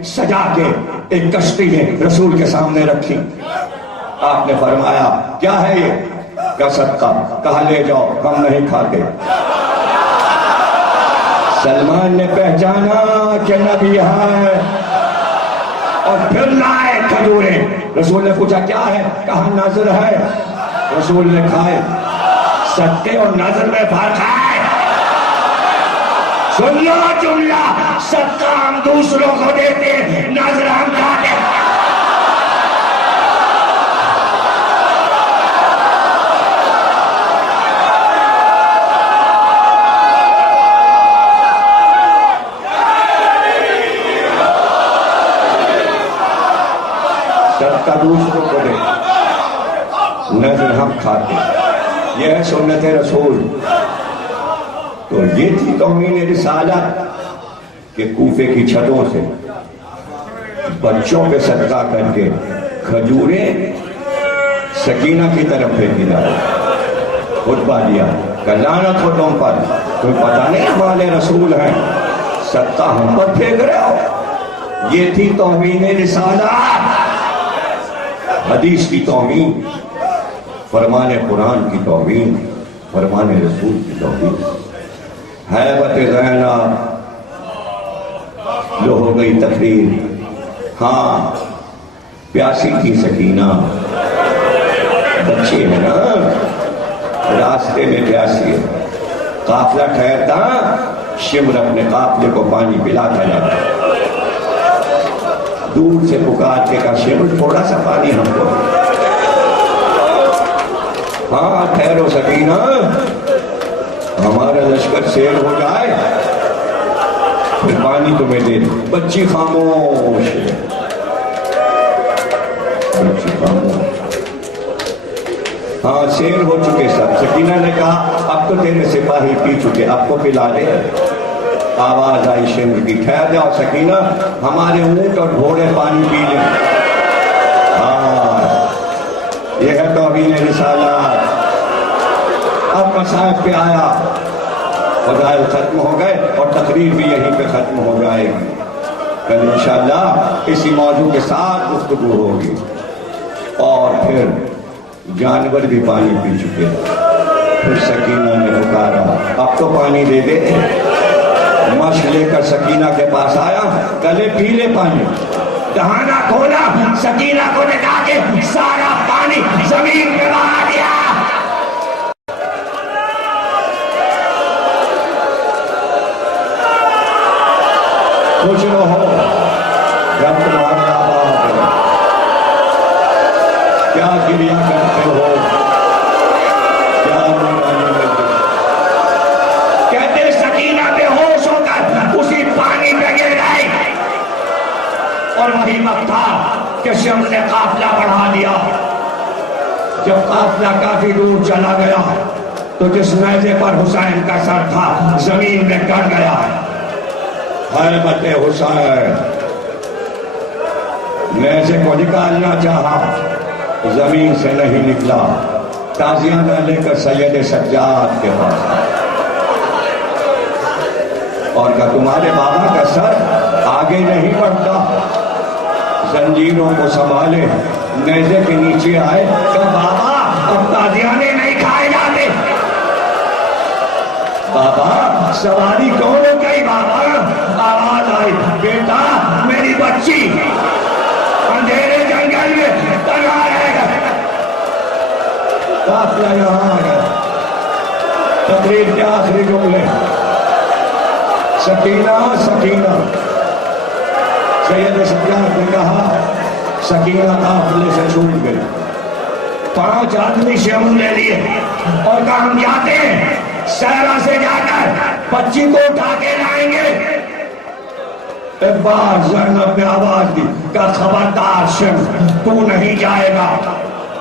سجا کے ایک کشتی میں رسول کے سامنے رکھی۔ آپ نے فرمایا کیا ہے یہ؟ کا صدقہ، کہا لے جاؤ، ہم نہیں کھاتے۔ سلمان نے پہچانا کہ نبی ہے اور پھر لائے کھجوریں۔ رسول نے پوچھا کیا ہے؟ کہا نظر ہے۔ رسول نے کھائے۔ صدقے اور نظر میں فرق ہے۔ سن لو جملہ، صدقہ ہم دوسروں کو دیتے، نظر ہم کھاتے۔ صدقہ دوسروں کو دے، نظر ہم کھاتے۔ یہ ہے سنت رسول۔ تو یہ تھی توہین رسالت کہ کوفے کی چھتوں سے بچوں پہ صدقہ کر کے کھجوریں سکینہ کی طرف پھینکی جائے، خطبہ دیا کہ لعنت ہو تم پر، کوئی پتہ نہیں ہمارے رسول ہیں، صدقہ ہم پر پھینک رہے ہو۔ یہ تھی توہین رسالت، حدیث کی توہین، فرمان قرآن کی توہین، فرمان رسول کی توہین۔ ہیبت زینب جو ہو گئی تقریر، ہاں پیاسی تھی سکینہ، بچے ہیں نا راستے میں پیاسی ہے، قافلہ ٹھہرتا شمر اپنے قافلے کو پانی پلاتا جاتا، دور سے پکار کے کہا شمر تھوڑا سا پانی ہم کو، ہاں ٹھہرو سکینہ، ہمارا لشکر سیر ہو جائے پھر پانی تمہیں دے دیں۔ بچی خاموش ہے، بچی خاموش، ہاں شیر ہو چکے سب. سکینہ نے کہا اب تو تیرے سپاہی پی چکے, اب کو پلا دے. آواز آئی شمر کی, ٹھہر جاؤ سکینہ, ہمارے اونٹ اور گھوڑے پانی پی لیں. ہاں یہ ہے توہین رسالت. اب مصائب پہ آیا, فضائل ختم ہو گئے اور تقریر بھی یہیں پہ ختم ہو جائے گی. کل انشاءاللہ اسی موضوع کے ساتھ گفتگو ہوگی. اور پھر جانور بھی پانی پی چکے. پھر سکینہ نے پکارا اب تو پانی دے دے. مشک لے کر سکینہ کے پاس آیا, گلے پی لے پانی. دہانا کھولا, سکینہ کو نکا کے سارا پانی زمین پہ بہا دیا. خوش رہو جب تمہارے آباد ہے. کیا گریا کرتے ہو, کیا روانی میں کہتے سکینہ بے ہوش ہو کر اسی پانی پہ گر گئی. اور وہی وقت تھا کہ شمس نے قافلہ بڑھا دیا. جب قافلہ کافی دور چلا گیا تو جس نیزے پر حسین کا سر تھا زمین میں گڑ گیا. حیبت حسین, نیزے کو نکالنا چاہا, زمین سے نہیں نکلا. تازیانہ لے کر سید سجاد کے پاس اور کہا تمہارے بابا کا سر آگے نہیں بڑھتا. زنجیروں کو سنبھالے, نیزے کے نیچے آئے, کہا بابا اب تازیانے نہیں کھائے جاتے. بابا سواری کون ہو گئی بابا؟ آواز آئی بیٹا میری بچی اندھیرے جنگل میں تنہا رہ گئے. قافلہ یہاں آ گیا. تقریر کے آخری جملے سکینہ سکینہ. سید سجاد نے کہا سکینہ قافلے سے چھوٹ گئی. 5 آدمی شمع لے لیے اور کہا ہم جاتے ہیں صحرا سے جا کر بچی کو اٹھا کے لائیں گے. ایک بار زینب نے آواز دی کہ خبردار شمع تو نہیں جائے گا,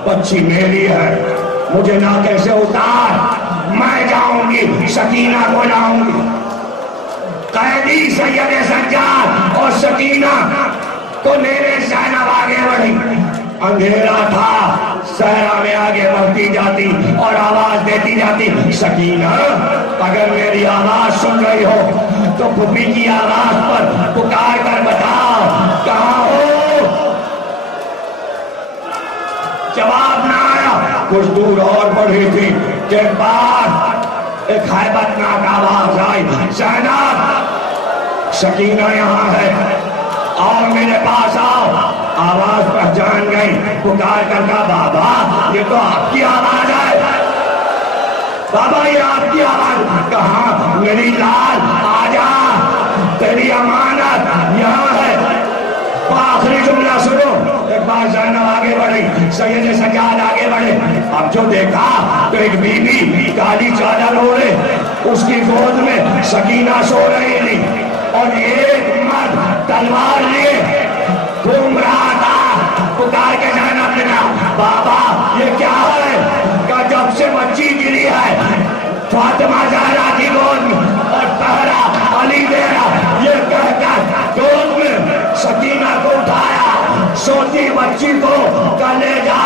بچی میری ہے, مجھے نہ کیسے اتار, میں جاؤں گی سکینہ کو لاؤں گی. قیدی سید سجاد اور سکینہ کو میرے زینب آگے بڑھی. اندھیرا تھا, صحرا میں آگے بڑھتی جاتی اور آواز دیتی جاتی سکینہ اگر میری آواز سن رہی ہو تو پھپھی کی آواز پر پکار کر بتاؤ کہاں ہو. جواب نہ آیا. کچھ دور اور بڑھی تھی کہ بعد ایک ہیبت ناک آواز آئی زینب سکینہ یہاں ہے اور میرے پاس آؤ. آواز پہچان گئی, پکار کر کہا بابا یہ تو آپ کی آواز ہے. بابا یہ آپ کی آواز. کہاں میری لال آجا, تیری امانت یہاں ہے. آخری جملہ سنو. ایک بار زینب آگے بڑھی, سید سجاد آگے بڑھے. اب جو دیکھا تو ایک بی بی کالی چادر اوڑھے, اس کی گود میں سکینہ سو رہی تھی اور ایک مرد تلوار لیے گھوم رہا تھا. پکار کے زینب نے کہا بابا یہ کیا ہے؟ کہ جب سے بچی گری ہے فاطمہ زہرا کی گود میں اور پہرا علی دے رہا, یہ کہہ کر گود میں سکینہ کو اٹھایا, سوتی بچی کو کہ لے جا